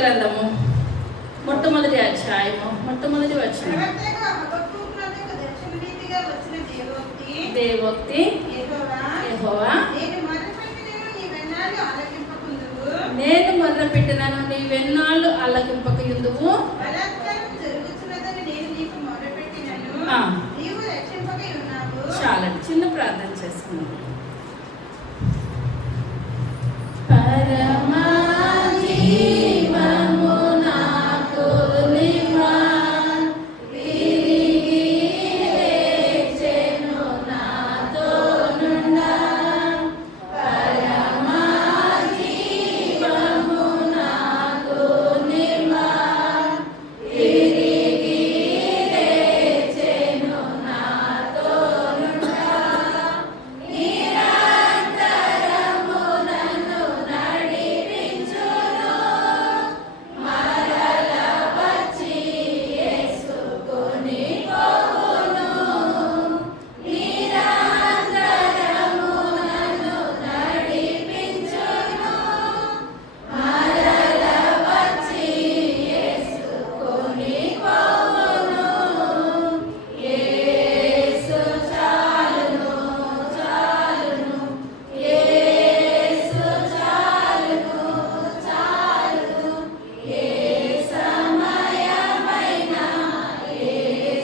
గ్రంథము మొట్టమొదటి అధ్యాయము మొట్టమొదటి వచనం. దేవోక్తి యెహోవా నేను మొర్రపెట్టినను నీవెన్నాళ్ళు ఆలకింపకయుందువు. చాలండి, చిన్న ప్రార్థన చేసుకున్నాం. పరమా జీవము నాకు నివా తిరిగి లేచెను నాతో నుండా. పరమా జీవము నాకు నివా తిరిగి లేచెను నాతో నుండా. నిరంతరము నన్ను నడిపించును. మరల వచ్చి యేసుకొని పోవును. నిరంతరము నన్ను నడిపించును. మరల వచ్చి యేసుకొని పోవును. యేసు చాలును చాలును, యేసు చాలును చాలును. ఏ సమయమైనా ఏ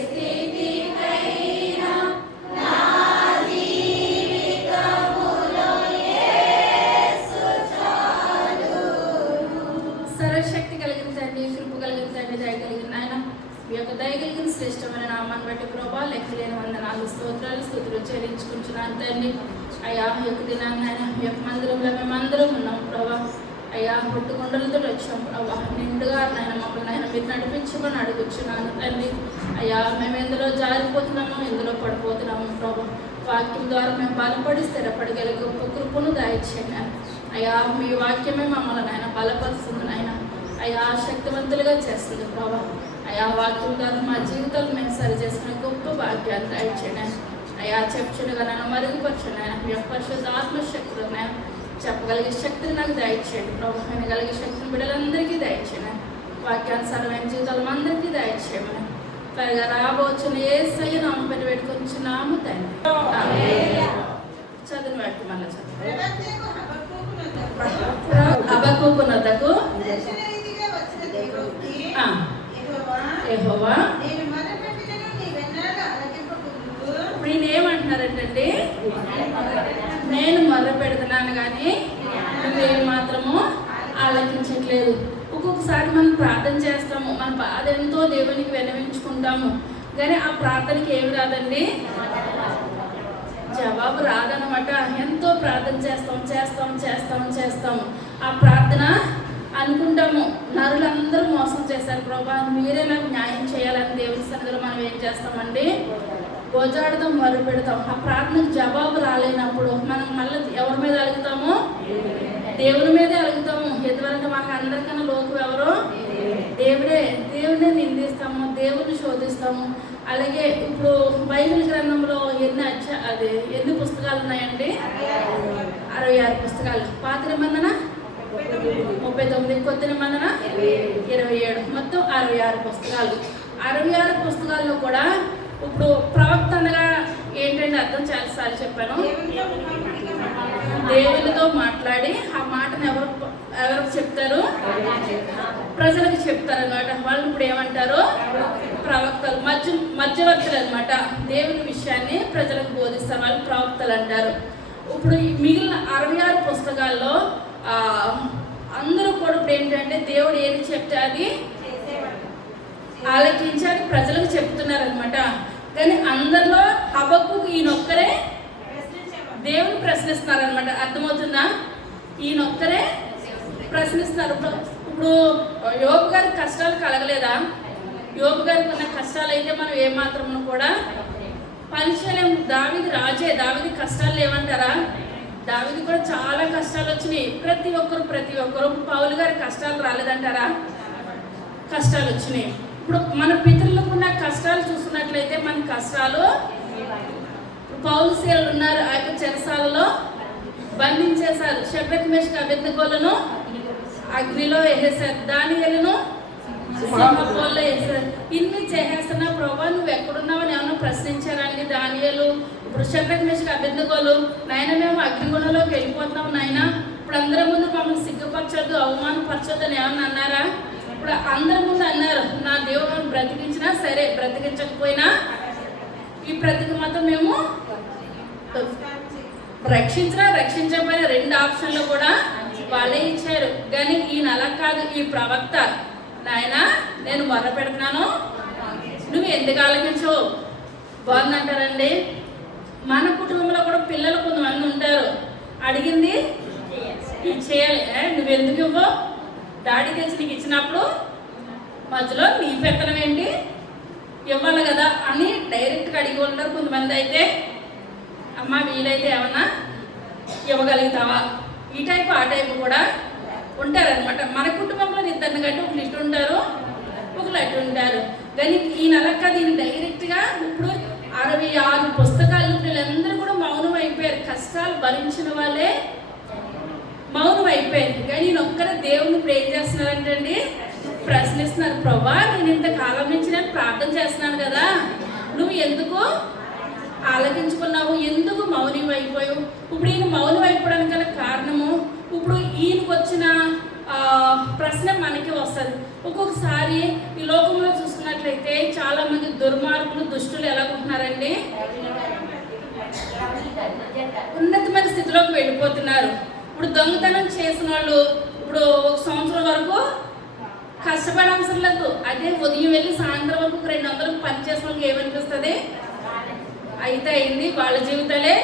స్థితికైనా నా జీవితములో యేసు చాలును. సర్వశక్తి కలిగిన తండ్రి, కృప కలిగిన తండ్రి, దయ కలిగిన నాయన, మీ యొక్క దయ కలిగిన శ్రేష్టమైన నామాన్ని బట్టి ప్రభా లెక్కలేని వందనాలు స్థుతులు చెల్లించుకుంటున్నాను తండ్రి. అయ్యా ఈ యొక్క దినాన్ని నాయన మీ యొక్క మందిరంలో మేమందరం ఉన్నాం ప్రభా. అయ్యా పుట్టుకొండలతో వచ్చాం ప్రభా. నిండుగా నాయన మమ్మల్ని నాయన మీరు నడిపించమని అడుగుచున్నాను తండ్రి. అయ్యా మేము ఎందులో జారిపోతున్నామో ఎందులో పడిపోతున్నాము ప్రభా. వాక్యం ద్వారా మేము బలపడి స్థిరపడగలిగే గొప్ప కృపను దయచేయండి. అయ్యా మీ వాక్యమే మమ్మల్ని నాయన బలపరుస్తుంది నాయన. అయ్యా శక్తివంతులుగా చేస్తుంది ప్రభా. అయ్యా వాక్యం ద్వారా మా జీవితాలు మేము సరి చేసుకునే గొప్ప భాగ్యాన్ని దయచేయండి. అయ్యా చెప్పుచుండగా నన్ను మరుగుపరచండి ఆయన. మీ యొక్క పరిశుద్ధ ఆత్మశక్తులు నాయన చెప్పగలిగే శక్తిని నాకు దయచేయండి ప్రభా. వినగలిగే శక్తిని బిడ్డలందరికీ దయచేయండి. వాక్యానుసారమైన జీవితాలు అందరికీ దయచేయమని త్వరగా రాబోచున్న యేసయ్య నామం పెట్టి పెట్టుకొచ్చున్నాము తండ్రి. చదువు పెట్టి మళ్ళీ చదువు. హబక్కూకునొద్దకు యెహోవా ఇప్పుడు నేనేమంటున్నారంటే, నేను మొర్ర పెడుతున్నాను కానీ నువ్వేం మాత్రము ఆలకించట్లేదు. ఒక్కొక్కసారి మనం ప్రార్థన చేస్తాము, మన బాధ ఎంతో దేవునికి విన్నవించుకుంటాము, కానీ ఆ ప్రార్థనకి ఏమి రాదండి, జవాబు రాదనమాట. ఎంతో ప్రార్థన చేస్తాము. ఆ ప్రార్థన అనుకుంటాము, నరులందరూ మోసం చేశారు ప్రభా, మీరే నాకు న్యాయం చేయాలని దేవుని సన్నిధిలో మనం ఏం చేస్తామండి, గోజాడుతాం, మొర్ర పెడతాం. ఆ ప్రార్థనకు జవాబు రాలేనప్పుడు మనం మళ్ళీ ఎవరి మీద అలుగుతాము, దేవుని మీదే అలుగుతాము. ఎందువలంటే మనకు అందరికన్నా లోకు ఎవరు, దేవుడే నిందిస్తాము, దేవుని శోధిస్తాము. అలాగే ఇప్పుడు బైబిల్ గ్రంథంలో ఎన్ని పుస్తకాలు ఉన్నాయండి, 66 పుస్తకాలు. పాత నిబంధన 39, కొత్త నిబంధన 27, మొత్తం 66 పుస్తకాలు. 66 పుస్తకాల్లో కూడా ఇప్పుడు ప్రవక్త అనగా ఏంటంటే అర్థం చాలాసార్లు చెప్పాను. దేవునితో మాట్లాడి ఆ మాటను ఎవరికి చెప్తారు, ప్రజలకు చెప్తారు అనమాట. వాళ్ళు ఇప్పుడు ఏమంటారు, ప్రవక్తలు, మధ్యవర్తులు అనమాట. దేవుని విషయాన్ని ప్రజలకు బోధిస్తారు, వాళ్ళు ప్రవక్తలు అంటారు. ఇప్పుడు మిగిలిన 66 పుస్తకాల్లో అందరూ కూడా ఇప్పుడు ఏంటంటే దేవుడు ఏది చెప్తే అది ఆలకించాలి ప్రజలకు చెప్తున్నారనమాట. కానీ అందరిలో హబక్కూకు ఈయనొక్కరే దేవుని ప్రశ్నిస్తున్నారనమాట. అర్థమవుతుందా? ఈయనొక్కరే ప్రశ్నిస్తున్నారు. ఇప్పుడు యోబు గారికి కష్టాలు కలగలేదా? యోబు గారికి ఉన్న కష్టాలు అయితే మనం ఏమాత్రం కూడా పనిచేయలేము. దావీదు రాజే, దావీదు కష్టాలు లేవంటారా? దావీదు కూడా చాలా కష్టాలు వచ్చినాయి. ప్రతి ఒక్కరు పౌలు గారి కష్టాలు రాలేదంటారా? కష్టాలు వచ్చినాయి. ఇప్పుడు మన పితరులకు ఉన్న కష్టాలు చూసుకున్నట్లయితే మన కష్టాలు, పౌలు శీలలు ఉన్నారు, ఆ యొక్క చెరసాలలో బంధించేశారు. షడ్రక్ మేషక్ అబేద్నెగోలను అగ్నిలో వేసేసారు, దానియేలును సింహపోల్లో వేసారు. ఇన్ని చేసేస్తున్నా ప్రభా నువ్వు ఎక్కడున్నావని ఏమన్నా ప్రశ్నించారండి దానియేలు? ఇప్పుడు షడ్రక్ మేషక్ అబేద్నెగోలు, నాయన మేము అగ్నిగుణంలోకి వెళ్ళిపోతున్నాం నాయన, ఇప్పుడు అందరి ముందు మమ్మల్ని సిగ్గుపరచొద్దు, అవమానపరచొద్దు అని ఏమన్నా అన్నారా? ఇప్పుడు అందరి ముందు అన్నారు, నా దేవుడు బ్రతికించినా సరే, బ్రతికించకపోయినా ఈ బ్రతికి మాత్రం మేము రక్షించకపోయినా 2 ఆప్షన్లు కూడా వాళ్ళే ఇచ్చారు. కానీ ఈయన అలా కాదు, ఈ ప్రవక్త, నాయన నేను మొర పెడుతున్నాను, నువ్వు ఎందుకు ఆలకించవు? బాగుందంటారండి. మన కుటుంబంలో కూడా పిల్లలు కొంతమంది ఉంటారు, అడిగింది ఇచ్చేయాలి, నువ్వెందుకు ఇవ్వవు? డాడీ తెచ్చి నీకు ఇచ్చినప్పుడు మధ్యలో నీ పెత్తనం ఏంటి, ఇవ్వాలి కదా అని డైరెక్ట్గా అడిగి ఉంటారు. కొంతమంది అయితే అమ్మ వీలైతే ఏమన్నా ఇవ్వగలుగుతావా, ఈ టైపు ఆ టైపు కూడా ఉంటారనమాట. మన కుటుంబంలో 2 గంట ఒకరు ఇటు ఉంటారు, ఒకరు అటు ఉంటారు. కానీ ఈయన అలా కాదు, ఈయన డైరెక్ట్గా ఇప్పుడు 66 పుస్తకాలు వీళ్ళందరూ కూడా మౌనం అయిపోయారు. కష్టాలు భరించిన వాళ్ళే మౌనం అయిపోయారు. కానీ ఈయన ఒక్కరే దేవుని ప్రే చేస్తున్నారంటండి, ప్రశ్నిస్తున్నారు. ప్రభా నేను ఇంతకాలం నుంచి నేను ప్రార్థన చేస్తున్నాను కదా, నువ్వు ఎందుకు ఆలకించుకున్నావు, ఎందుకు మౌనం అయిపోయావు? ఇప్పుడు ఈయన మౌనం అయిపోవడానికి గల కారణము, ఇప్పుడు ఈయనకు వచ్చిన ప్రశ్న మనకి వస్తుంది. ఒక్కొక్కసారి ఈ లోకంలో చూసుకున్నట్లయితే చాలా మంది దుర్మార్గులు, దుష్టులు ఎలా ఉంటున్నారండి, ఉన్నతమైన స్థితిలోకి వెళ్ళిపోతున్నారు. ఇప్పుడు దొంగతనం చేసిన వాళ్ళు ఇప్పుడు 1 సంవత్సరం వరకు కష్టపడే అవసరం లేదు. అదే ఉదయం వెళ్ళి సాయంత్రం వరకు 200 పని చేసిన వాళ్ళకి ఏమనిపిస్తుంది? అయితే అయింది, వాళ్ళ జీవితాలే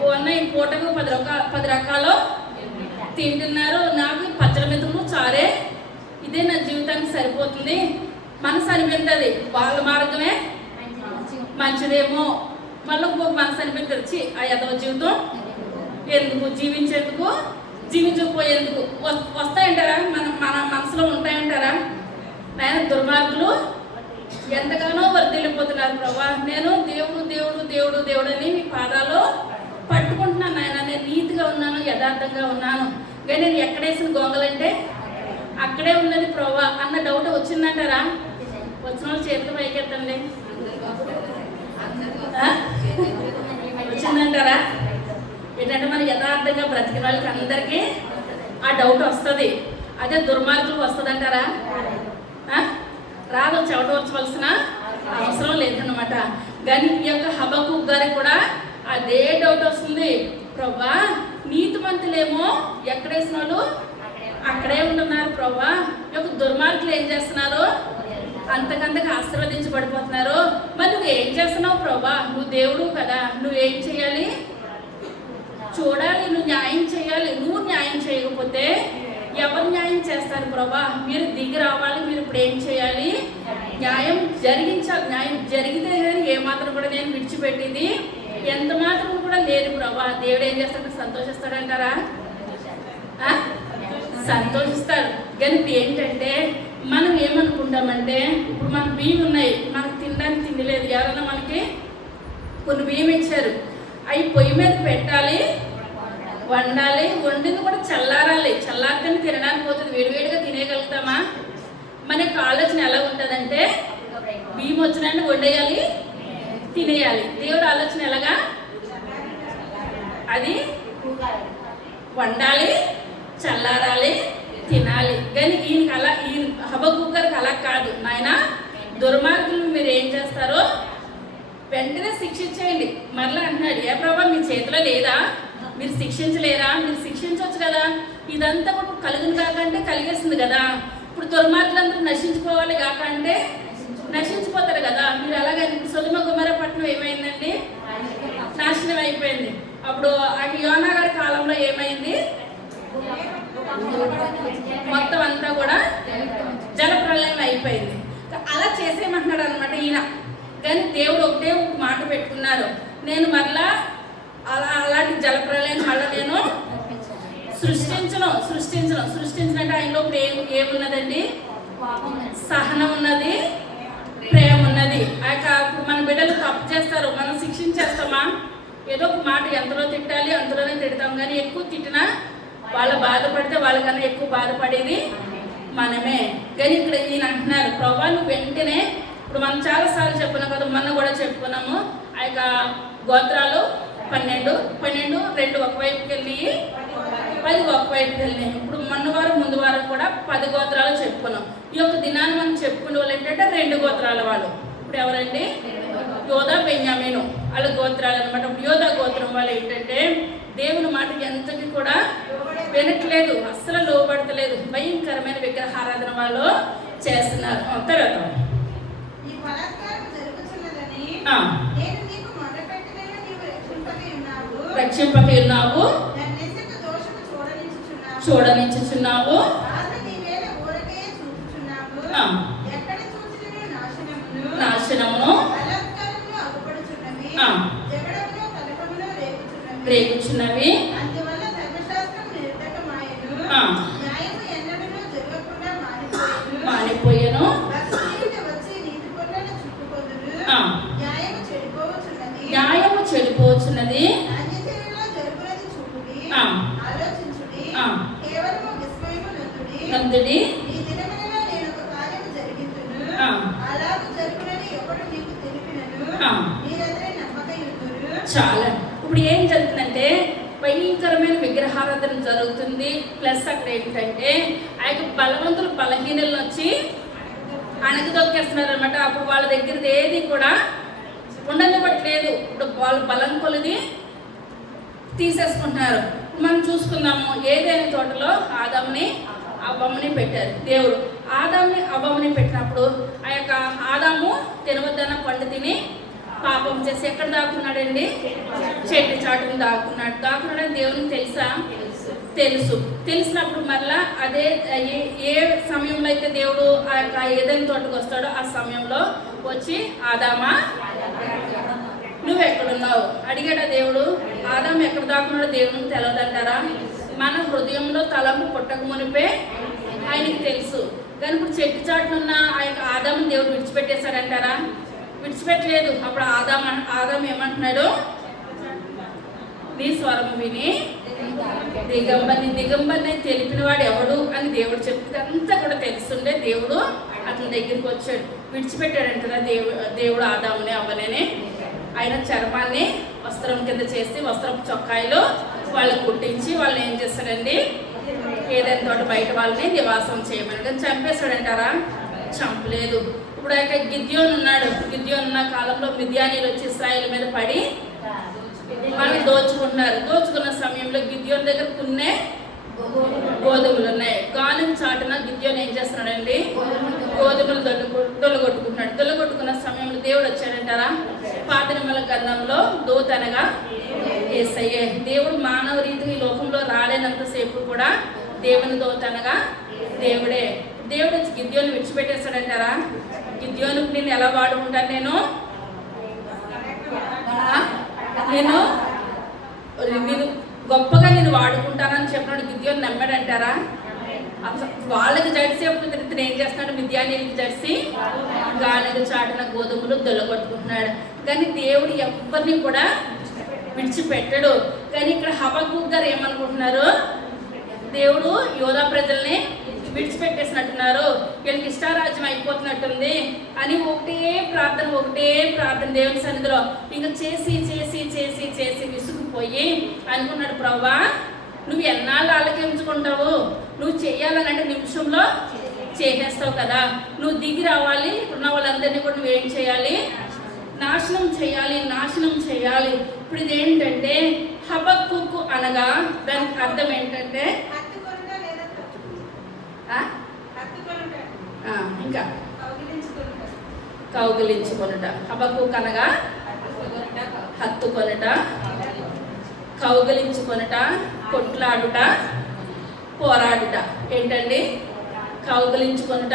బాగున్నాయి, పూటకు 10 రకాలు తింటున్నారు, నాకు పచ్చడి మెతుకులు చారే, ఇదే నా జీవితానికి సరిపోతుంది, మనసు అనిపించదు. వాళ్ళ మార్గమే మంచిదేమో, మళ్ళీ ఇంకొక మనసు అనిపించచ్చు, ఆ యదవ జీవితం ఎందుకు, జీవించకపోయేందుకు వస్తాయంటారా? మన మనసులో ఉంటాయంటారా? నాయన దుర్మార్గులు ఎంతగానో వర్ధిల్లిపోతున్నారు. ప్రభా నేను దేవుడు దేవుడు దేవుడు దేవుడు అని మీ పాదాలు పట్టుకుంటున్నాను నాయన, నేను నీతిగా ఉన్నాను, యథార్థంగా ఉన్నాను, కానీ నేను ఎక్కడేసిన గొంగలంటే అక్కడే ఉన్నది ప్రభా అన్న డౌట్ వచ్చిందంటారా? వచ్చిన వాళ్ళు చేతులు పైకెత్తండి. వచ్చిందంటారా? ఏంటంటే మన యథార్థంగా బ్రతికిన వాళ్ళకి అందరికీ ఆ డౌట్ వస్తుంది. అదే దుర్మార్గులు వస్తుందంటారా? రాదు, చెవటవలసిన అవసరం లేదన్నమాట. కానీ ఈ యొక్క హబక్కూకు గారికి కూడా అదే డౌట్ వస్తుంది. ప్రభా నీతిమంతులేమో ఎక్కడేసిన వాళ్ళు అక్కడే ఉంటున్నారు ప్రభా, ఈ యొక్క దుర్మార్గులు ఏం చేస్తున్నారు, అంతకంతకు ఆశీర్వదించబడిపోతున్నారు. మరి నువ్వు ఏం చేస్తున్నావు ప్రభా? నువ్వు దేవుడు కదా, నువ్వేం చేయాలి? చూడాలి, నువ్వు న్యాయం చేయాలి. నువ్వు న్యాయం చేయకపోతే ఎవరు న్యాయం చేస్తారు ప్రభా? మీరు దిగి రావాలి, మీరు ఇప్పుడు ఏం చేయాలి? న్యాయం జరిగించాలి. న్యాయం జరిగితే కానీ ఏమాత్రం కూడా నేను విడిచిపెట్టింది ఎంత మాత్రం కూడా లేదు ప్రభా. దేవుడు ఏం చేస్తాడు? సంతోషిస్తాడంటారా? సంతోషిస్తాడు. కానీ ఇప్పుడు ఏంటంటే మనం ఏమనుకుంటామంటే, ఇప్పుడు మన బియ్యం ఉన్నాయి, మనకు తినడానికి తిండి లేదు, ఎవరైనా మనకి కొన్ని బియ్యం ఇచ్చారు, అవి పొయ్యి మీద పెట్టాలి, వండాలి, వండింది కూడా చల్లారాలి, చల్లారితేనే తినడానికి పోతుంది, వేడివేడిగా తినేయగలుగుతామా? మన యొక్క ఆలోచన ఎలా ఉంటుందంటే బియ్యం వచ్చినంటే వండేయాలి, తినేయాలి. దేవుడు ఆలోచన ఎలాగా? అది వండాలి, చల్లారాలి, తినాలి. కానీ ఈయనకి అలా, ఈయన హబక్కూకు గారికి అలా కాదు. నాయన దుర్మార్గులు మీరు ఏం చేస్తారో వెంటనే శిక్షించేయండి. మరలా అంటున్నాడు, ఏ ప్రభావ మీ చేతిలో లేదా? మీరు శిక్షించలేరా? మీరు శిక్షించవచ్చు కదా. ఇదంతా కూడా కలుగును కాకంటే కలిగేస్తుంది కదా. ఇప్పుడు దుర్మార్గులందరూ నశించుకోవాలి కాక అంటే నశించిపోతారు కదా. మీరు అలాగే ఇప్పుడు సొదొమ గొమొర్రా పట్టణం ఏమైందండి? నాశనం అయిపోయింది. అప్పుడు ఆ యోనా గారి కాలంలో ఏమైంది? మొత్తం అంతా కూడా జలప్రలయం అయిపోయింది. అలా చేసేయమంటున్నాడు అనమాట ఈయన. కానీ దేవుడు ఒకటే ఒక మాట పెట్టుకున్నారు, నేను మరలా అలాంటి జలప్రలయం మళ్ళీ నేను సృష్టించినట్టు ఆయనలో ఇప్పుడు ఏమున్నదండి? సహనం ఉన్నది, ప్రేమ ఉన్నది. మన బిడ్డలు తప్పు చేస్తారు, మనం శిక్షించేస్తామా? ఏదో ఒక మాట ఎంతలో తిట్టాలి అంతలోనే తిడతాం, కానీ ఎక్కువ తిట్టినా వాళ్ళు బాధపడితే వాళ్ళకన్నా ఎక్కువ బాధపడేది మనమే. కానీ ఇక్కడ ఈయన అంటున్నారు, ప్రభా నువ్వు వెంటనే, ఇప్పుడు మనం చాలాసార్లు చెప్పుకున్నాం కదా, మొన్న కూడా చెప్పుకున్నాము, ఆ యొక్క గోత్రాలు 12 2 ఒకవైపుకి వెళ్ళి 10 ఒకవైపుకి వెళ్ళినాయి. ఇప్పుడు మొన్న వారం ముందు వారం కూడా 10 గోత్రాలు చెప్పుకున్నాం. ఈ యొక్క దినాన్ని మనం చెప్పుకునే వాళ్ళు ఏంటంటే 2 గోత్రాల వాళ్ళు. ఇప్పుడు ఎవరండి? యోధా బెన్యామీను వాళ్ళ గోత్రాలు అనమాట. ఇప్పుడు యోధా గోత్రం వాళ్ళు ఏంటంటే దేవుని మాట ఎంతకి కూడా వినట్లేదు, అస్సలు లోపడతలేదు, భయంకరమైన విగ్రహారాధన వాళ్ళు చేస్తున్నారు. తర్వాత రక్షింపక ఉన్నావు, చూడనిచ్చుచున్నావు, నాశనమును రేగుచున్నవి, మానిపోయాను, న్యాయము చెడిపోవచ్చున్నది, నందుడి చాలా. ఇప్పుడు ఏం జరుగుతుందంటే భయంకరమైన విగ్రహారాధన జరుగుతుంది. ప్లస్ అక్కడ ఏంటంటే ఆ యొక్క బలవంతులు బలహీనలను వచ్చి అణగదొక్కేస్తున్నారు అనమాట. అప్పుడు వాళ్ళ దగ్గరది ఏది కూడా ఉండనివ్వట్లేదు. ఇప్పుడు వాళ్ళు బలం కొలిది తీసేసుకుంటున్నారు. మనం చూసుకుందాము, ఏదైనా తోటలో ఆదాముని అవ్వమ్మని పెట్టారు దేవుడు. ఆదాముని అవ్వమ్మని పెట్టినప్పుడు ఆ యొక్క ఆదాము తినవద్దన్న పండు తిని పాపం చేసి ఎక్కడ దాక్కున్నాడండి? చెట్టు చాటును దాక్కున్నాడని దేవునికి తెలుసు. తెలిసినప్పుడు మళ్ళా అదే ఏ సమయంలో అయితే దేవుడు ఆ యొక్క ఏదైనా తోటకు వస్తాడో ఆ సమయంలో వచ్చి ఆదామా నువ్వు ఎక్కడున్నావు అడిగాడా దేవుడు. ఆదాము ఎక్కడ దాక్కున్నాడో దేవునికి తెలియదంటారా? మన హృదయంలో తలంపు పుట్టక మునిపే ఆయనకి తెలుసు. కానీ ఇప్పుడు చెట్టు చాటునున్న ఆ యొక్క ఆదాముని దేవుడు విడిచిపెట్టేశాడంటారా? విడిచిపెట్టలేదు. అప్పుడు ఆదాము ఏమంటున్నాడు? నీ స్వరం విని దిగంబర్ని తెలిపిన వాడు ఎవడు అని దేవుడు చెప్తే అంతా కూడా తెలుస్తుండే దేవుడు అతని దగ్గరికి వచ్చాడు. విడిచిపెట్టాడంటారా దేవుడు ఆదాముని అవ్వనేనే? ఆయన చర్మాన్ని వస్త్రం కింద చేసి వస్త్రపు చొక్కాయలు వాళ్ళని కుట్టించి వాళ్ళని ఏం చేస్తాడండి? ఏదైనా తోట బయట వాళ్ళని నివాసం చేయమని. కానీ చంపేశాడంటారా? చంపలేదు. ఇప్పుడు ఆ యొక్క గిద్యోను ఉన్నాడు. గిద్యోను ఉన్న కాలంలో మిద్యానీలు వచ్చి ఇశ్రాయేలు మీద పడి వాళ్ళని దోచుకున్న సమయంలో గిద్యోను దగ్గర కొన్నే గోధుమలు ఉన్నాయి. గాలిని చాటున గిద్యోను ఏం చేస్తున్నాడండి? గోధుమలు దొల్లగొట్టుకున్న సమయంలో దేవుడు వచ్చాడంటారా? పాత నియమ గ్రంథంలో దూత అనగా యేసయ్యే. దేవుడు మానవ రీతిగా ఈ లోకంలో రాలేనంతసేపు కూడా దేవుని దూత అనగా దేవుడే. దేవుడు వచ్చి గిద్యోను విడిచిపెట్టేస్తాడంటారా? గిద్యోనుకు నేను ఎలా వాడుకుంటాను? నేను గొప్పగా నేను వాడుకుంటానని చెప్పినాడు. గిద్యోను నమ్మాడంటారా? వాళ్ళకి జడిసి ఎప్పుడు ఏం చేస్తున్నాడు? మిద్యానీలకి జడిసి గాలికి చాటున గోధుమలు దొల్లగొట్టుకుంటున్నాడు. కానీ దేవుడు ఎవరిని కూడా విడిచిపెట్టడు. కానీ ఇక్కడ హబక్కూకు గారు ఏమనుకుంటున్నారు? దేవుడు యోధా ప్రజల్ని విడిచిపెట్టేసినట్టున్నారు, వీళ్ళకి ఇష్టారాజ్యం అయిపోతున్నట్టుంది అని ఒకటే ప్రార్థన దేవుని సన్నిధిలో ఇంకా చేసి విసుగుపోయి అనుకున్నాడు, ప్రభా నువ్వు ఎన్నాళ్ళు ఆలకించుకుంటావు? నువ్వు చేయాలనంటే నిమిషంలో చేసేస్తావు కదా, నువ్వు దిగి రావాలి. ఇప్పుడున్న వాళ్ళందరినీ కూడా నువ్వేం చేయాలి? నాశనం చేయాలి. ఇప్పుడు ఇదేంటంటే హబక్కూకు అనగా దానికి అర్థం ఏంటంటే ఇంకా కౌగిలించుకొనుట. హబక్కూకు అనగా హత్తుకొనుట, కౌగిలించుకొనుట, కొట్లాడుట, పోరాడుట. ఏంటండి? కౌగిలించుకొనుట,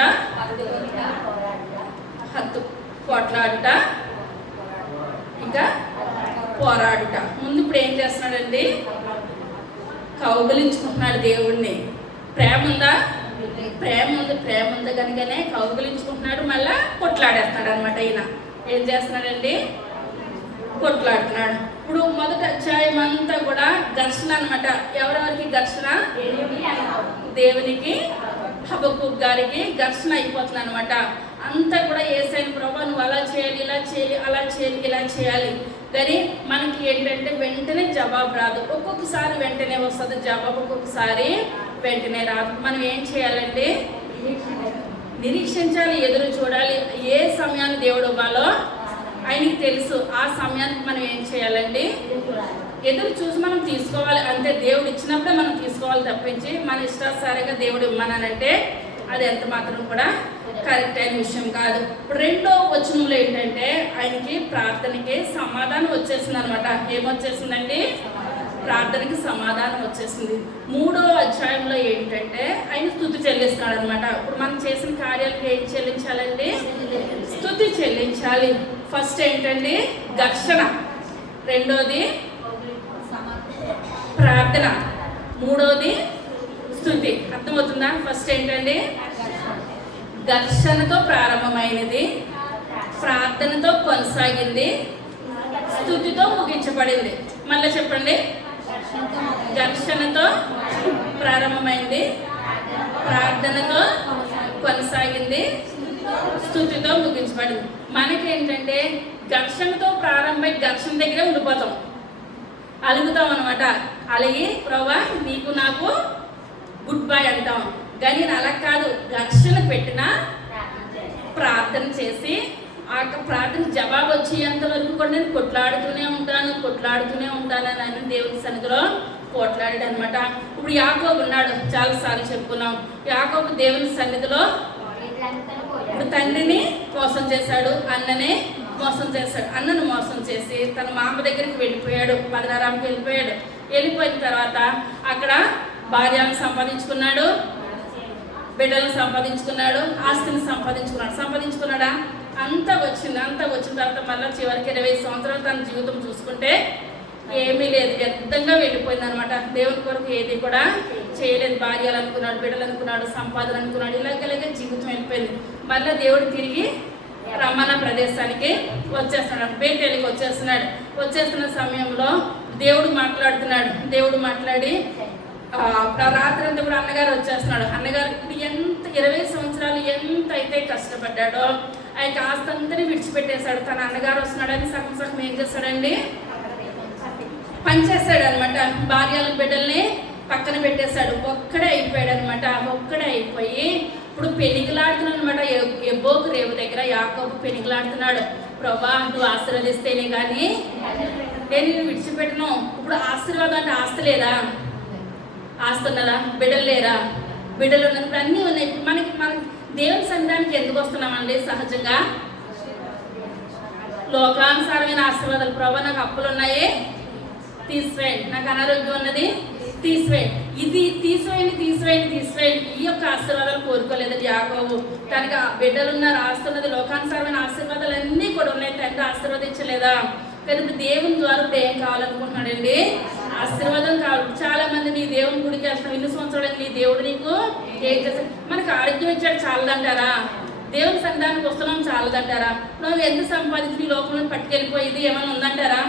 కొట్లాడుట, ఇంకా పోరాడుట. ముందు ఇప్పుడు ఏం చేస్తున్నాడండి? కౌగిలించుకుంటున్నాడు దేవుణ్ణి. ప్రేమ ఉందా? ప్రేమ ఉంది కనుకనే కౌగిలించుకుంటున్నాడు. మళ్ళా కొట్లాడేస్తున్నాడు అనమాట. ఈయన ఏం చేస్తున్నాడండి? కొట్లాడుతున్నాడు. ఇప్పుడు మొదటి అధ్యాయం అంతా కూడా ఘర్షణ అనమాట. ఎవరెవరికి ఘర్షణ? దేవునికి హబక్కూకు గారికి ఘర్షణ అయిపోతుంది అనమాట. అంతా కూడా యేసయ్య ప్రభువా నువ్వు అలా చేయాలి, ఇలా చేయాలి, అలా చేయాలి, ఇలా చేయాలి. కానీ మనకి ఏంటంటే వెంటనే జవాబు రాదు. ఒక్కొక్కసారి వెంటనే వస్తుంది జవాబు, ఒక్కొక్కసారి వెంటనే రాదు. మనం ఏం చేయాలండి? నిరీక్షించాలి, ఎదురు చూడాలి. ఏ సమయాన్ని దేవుడు ఇవ్వాలో ఆయనకి తెలుసు. ఆ సమయానికి మనం ఏం చేయాలండి? ఎదురు చూసి మనం తీసుకోవాలి. అంతే. దేవుడు ఇచ్చినప్పుడే మనం తీసుకోవాలి తప్పించి మన ఇష్టానుసారంగా దేవుడు ఇవ్వమనంటే అది ఎంత మాత్రం కూడా కరెక్ట్ అయిన విషయం కాదు. ఇప్పుడు రెండో వచనంలో ఏంటంటే ఆయనకి ప్రార్థనకి సమాధానం వచ్చేసింది అనమాట. ఏమొచ్చేసిందండి? ప్రార్థనకి సమాధానం వచ్చేసింది. మూడో అధ్యాయంలో ఏంటంటే ఆయన స్తుతి చెల్లిస్తున్నాడు అనమాట. ఇప్పుడు మనం చేసిన కార్యాలకు ఏం చెల్లించాలండి? స్తుతి చెల్లించాలి. ఫస్ట్ ఏంటండి? ఘర్షణ, రెండోది ప్రార్థన, మూడోది స్తుతి. అర్థమవుతుందా? ఫస్ట్ ఏంటండి? ఘర్షణతో ప్రారంభమైనది, ప్రార్థనతో కొనసాగింది, స్తుతితో ముగించబడింది. మళ్ళీ చెప్పండి. ఘర్షణతో ప్రారంభమైంది, ప్రార్థనతో కొనసాగింది, స్తుతితో ముగించబడింది. మనకేంటంటే ఘర్షణతో ప్రారంభమై ఘర్షణ దగ్గరే ఉండిపోతాం, అలుగుతాం అనమాట. అలిగి ప్రభువా నీకు నాకు గుడ్ బై అంటాం. కానీ నేను అలా కాదు, ఘర్షణ పెట్టినా ప్రార్థన చేసి ఆ ప్రార్థన జవాబు వచ్చేంత వరకు కూడా నేను కొట్లాడుతూనే ఉంటాను అని దేవుని సన్నిధిలో కొట్లాడాడు అనమాట. ఇప్పుడు యాకోబు ఉన్నాడు, చాలాసార్లు చెప్పుకున్నాం. యాకోబు దేవుని సన్నిధిలో ఇప్పుడు తండ్రిని మోసం చేశాడు, అన్నని మోసం చేశాడు. అన్నను మోసం చేసి తన మామ దగ్గరికి వెళ్ళిపోయాడు, పదనారాంకి వెళ్ళిపోయాడు. వెళ్ళిపోయిన తర్వాత అక్కడ భార్యను సంపాదించుకున్నాడు, బిడ్డలను సంపాదించుకున్నాడు, ఆస్తిని సంపాదించుకున్నాడా? అంతా వచ్చిన తర్వాత మళ్ళీ చివరికి 20 సంవత్సరాలు తన జీవితం చూసుకుంటే ఏమీ లేదు, వ్యర్థంగా వెళ్ళిపోయింది అనమాట. దేవుని కొరకు ఏది కూడా చేయలేదు. భార్యలు అనుకున్నాడు, బిడ్డలు అనుకున్నాడు, సంపాదన అనుకున్నాడు, ఇలాగ జీవితం వెళ్ళిపోయింది. మళ్ళీ దేవుడు తిరిగి రమణ ప్రదేశానికి వచ్చేస్తున్నాడు, బేతేలికి వచ్చేస్తున్న సమయంలో దేవుడు మాట్లాడి రాత్రి అంతా కూడా అన్నగారు వచ్చేస్తున్నాడు. అన్నగారు ఇప్పుడు 20 సంవత్సరాలు ఎంత అయితే కష్టపడ్డాడో ఆయన ఆస్తంతని విడిచిపెట్టేశాడు. తన అన్నగారు వస్తున్నాడని సగం ఏం చేస్తాడండి? పనిచేస్తాడు అనమాట. భార్యల బిడ్డల్ని పక్కన పెట్టేశాడు, ఒక్కడే అయిపోయాడు అనమాట. ఒక్కడే అయిపోయి ఇప్పుడు పెనికిలాడుతున్నాడు అనమాట. ఎబ్బోకు రేవు దగ్గర యాకోబు పెనికిలాడుతున్నాడు. ప్రభా నువ్వు ఆశీర్వదిస్తేనే కానీ నేను విడిచిపెట్టను. ఇప్పుడు ఆశీర్వాదం అంటే ఆస్తి లేదా? ఆస్తి ఉన్నదా? బిడ్డలు లేరా? బిడ్డలు ఉన్నప్పుడు అన్నీ ఉన్నాయి. ఇప్పుడు మనం దేవుని సన్నిధానికి ఎందుకు వస్తున్నామండి? సహజంగా లోకానుసారమైన ఆశీర్వాదాలు. ప్రభా నాకు అప్పులు ఉన్నాయి తీసివేయండి, నాకు అనారోగ్యం ఉన్నది తీసివేయండి, ఇది తీసివేయండి. ఈ యొక్క ఆశీర్వాదాలు కోరుకోలేదండి యాకోబు. తనకి బిడ్డలు ఉన్నారు, ఆస్తున్నది, లోకానుసారమైన ఆశీర్వాదాలు అన్నీ కూడా ఉన్నాయి. తండ్రి ఆశీర్వదించలేదా? కానీ ఇప్పుడు దేవుని ద్వారా ఇప్పుడు ఏం కావాలనుకుంటున్నాడండి? ఆశీర్వాదం కావాలి. చాలా మంది నీ దేవుని గుడికి వెళ్తున్నావు, 2 సంవత్సరాలు నీ దేవుడు నీకు ఏం చేస్తాడు? మనకు ఆరోగ్యం ఇచ్చాడు చాలదంటారా? దేవుని సంఘానికి వస్తున్నాం చాలదంటారా? నువ్వు ఎంత సంపాదించి నీ లోపల పట్టుకెళ్ళిపోయేది ఏమైనా ఉందంటారా?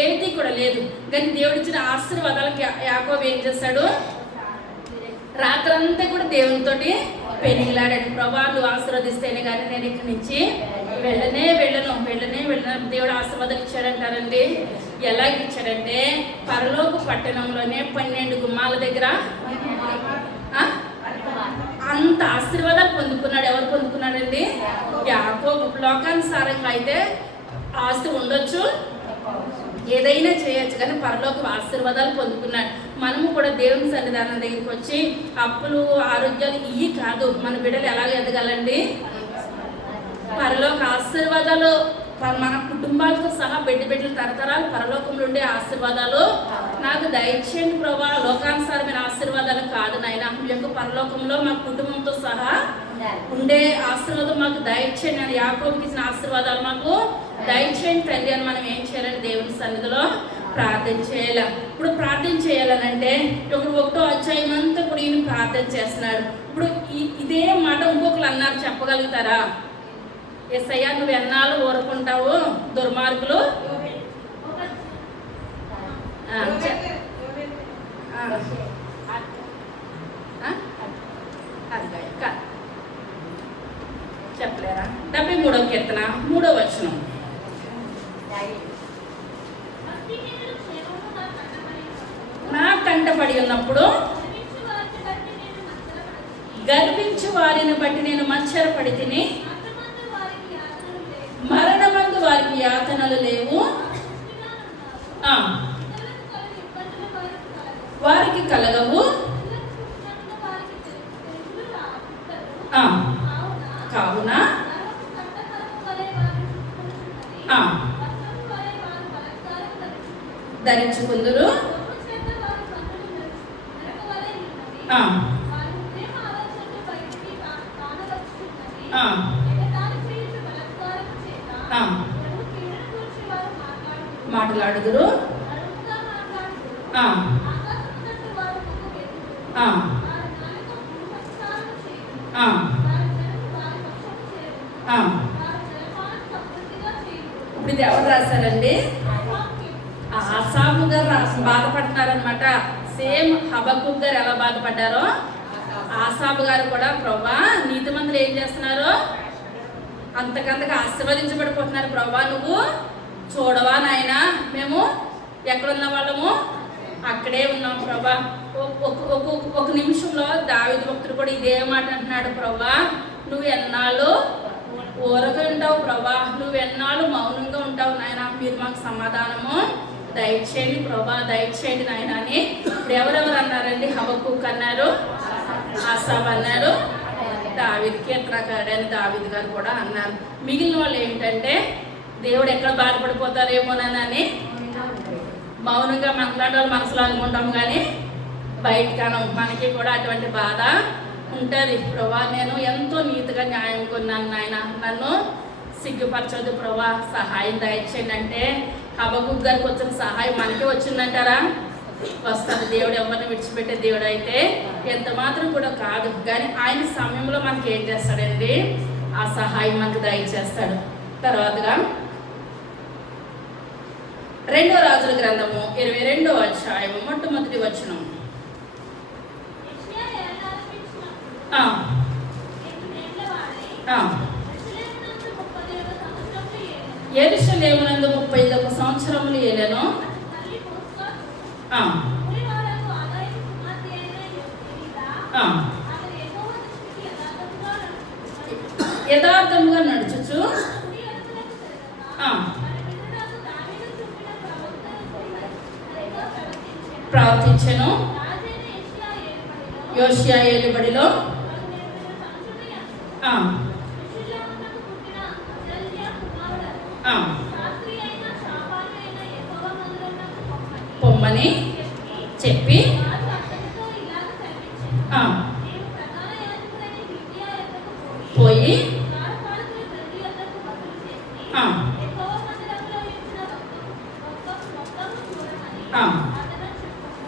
ఏది కూడా లేదు. కానీ దేవుడు ఇచ్చిన ఆశీర్వాదాలకు యాకోబు ఏం చేస్తాడు? రాత్రంతా కూడా దేవునితోటి పెనిగిలాడాడు. ప్రభా నువ్వు ఆశీర్వదిస్తేనే కానీ నేను ఇక్కడి నుంచి వెళ్ళనే వెళ్ళను. దేవుడు ఆశీర్వాదాలు ఇచ్చాడంటారండి. ఎలాగ ఇచ్చాడంటే పరలోక పట్టణంలోనే 12 గుమ్మాల దగ్గర అంత ఆశీర్వాదాలు పొందుకున్నాడు. ఎవరు పొందుకున్నాడండి? యాకోబు. లోకానుసారంగా అయితే ఆస్తి ఉండొచ్చు, ఏదైనా చేయొచ్చు, కానీ పరలోక ఆశీర్వాదాలు పొందుకున్నాడు. మనము కూడా దేవుని సన్నిధానం దగ్గరికి వచ్చి అప్పులు ఆరోగ్యాలు ఇవి కాదు, మన బిడ్డలు ఎలాగ ఎదగాలండి? పరలోక ఆశీర్వాదాలు మన కుటుంబాలతో సహా బిడ్డలు తరతరాలు పరలోకంలో ఉండే ఆశీర్వాదాలు నాకు దయచేయండి ప్రభా. లోకానుసారమైన ఆశీర్వాదాలు కాదు నాయన, మీ యొక్క పరలోకంలో మా కుటుంబంతో సహా ఉండే ఆశీర్వాదం మాకు దయచేయండి అని యాకోబుకి ఇచ్చిన ఆశీర్వాదాలు మాకు దయచేయండి తండ్రి అని మనం ఏం చేయాలంటే దేవుని సన్నిధిలో ప్రార్థన చేయాలి. ఇప్పుడు ప్రార్థన చేయాలనంటే ఒకటో అధ్యాయం అంతా కూడా ఈయన ప్రార్థన చేస్తున్నాడు. ఇప్పుడు ఇదే మాట ఇంకొకరు అన్నారు, చెప్పగలుగుతారా? యేసయ్యా నువ్వు ఎన్నాళ్ళు ఊరుకుంటావు, దుర్మార్గులు చెప్పలేరా? 73వ కీర్తన 3వ వచనం. నా కంటపడి ఉన్నప్పుడు గర్వించు వారిని బట్టి నేను మత్సరపడి తిని, మరణమందు వారికి యాతనలు లేవు, వారికి కలగవు, కావున ధరించుకుందురు, మాట్లాడుదురు, ఇప్పుడు ఇది ఎవరు రాశారండి? ఆసాబు గారు బాధపడుతున్నారనమాట. సేమ్ హబక్కూక్ గారు ఎలా బాధపడ్డారో ఆసాబు గారు కూడా, ప్రభా నీతిమంతులు ఏం చేస్తున్నారు, అంతకంతగా ఆశీర్వదించబడిపోతున్నారు, ప్రభా నువ్వు చూడవా నాయనా, మేము ఎక్కడున్న వాళ్ళము అక్కడే ఉన్నాం ప్రభా. ఒక నిమిషంలో దావీదు భక్తుడు కూడా ఇదే మాట అంటున్నాడు, ప్రభా నువ్వు ఎన్నాళ్ళు ఊరగా ఉంటావు ప్రభా, నువ్వు ఎన్నాళ్ళు మౌనంగా ఉంటావు నాయన, మీరు మాకు సమాధానము దయచేయండి ప్రభా, దయచేయండి నాయన అని. ఇప్పుడు ఎవరెవరు అన్నారండి? హబక్కూక్ అన్నారు, ఆసాబ్ అన్నారు, దావీదు కీర్తనకారుడు అని దావీదు గారు కూడా అన్నారు. మిగిలిన వాళ్ళు ఏంటంటే దేవుడు ఎక్కడ బాధపడిపోతారేమోనని మౌనంగా మాట్లాడే వాళ్ళు మనసులో అనుకుంటాం, కానీ బయటకనం మనకి కూడా అటువంటి బాధ ఉంటుంది. ప్రభా నేను ఎంతో నీతిగా న్యాయం కొన్నాను నాయన, నన్ను సిగ్గుపరచదు ప్రభా, సహాయం దయచేయండి అంటే హబక్కూక్ గారికి వచ్చిన సహాయం మనకి వచ్చిందంటారా? వస్తుంది. దేవుడు ఎవరిని విడిచిపెట్టే దేవుడు అయితే ఎంత మాత్రం కూడా కాదు, కానీ ఆయన సమయంలో మనకి ఏం చేస్తాడండి? ఆ సహాయం మనకు దయచేస్తాడు. తర్వాతగా 2వ రాజుల గ్రంథము 22వ అధ్యాయము మొట్టమొదటి వచనం. యెరూషలేమునందు 31 సంవత్సరములు ఏలెను. యథార్థముగా నడుచుచు ప్రవర్తించెను. యోషియా ఏలుబడిలో పొమ్మని చెప్పి పోయి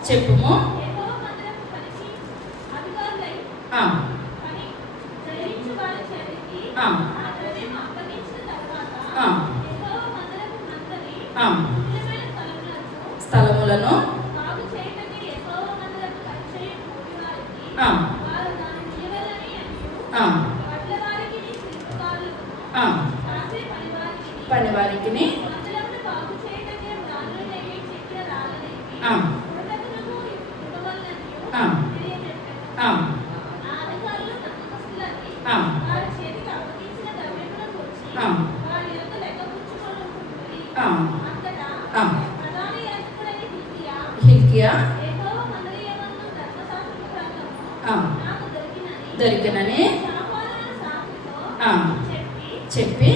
చెప్పుము, స్థలములను పనివారికి హిల్కియా దొరికినని చెప్పి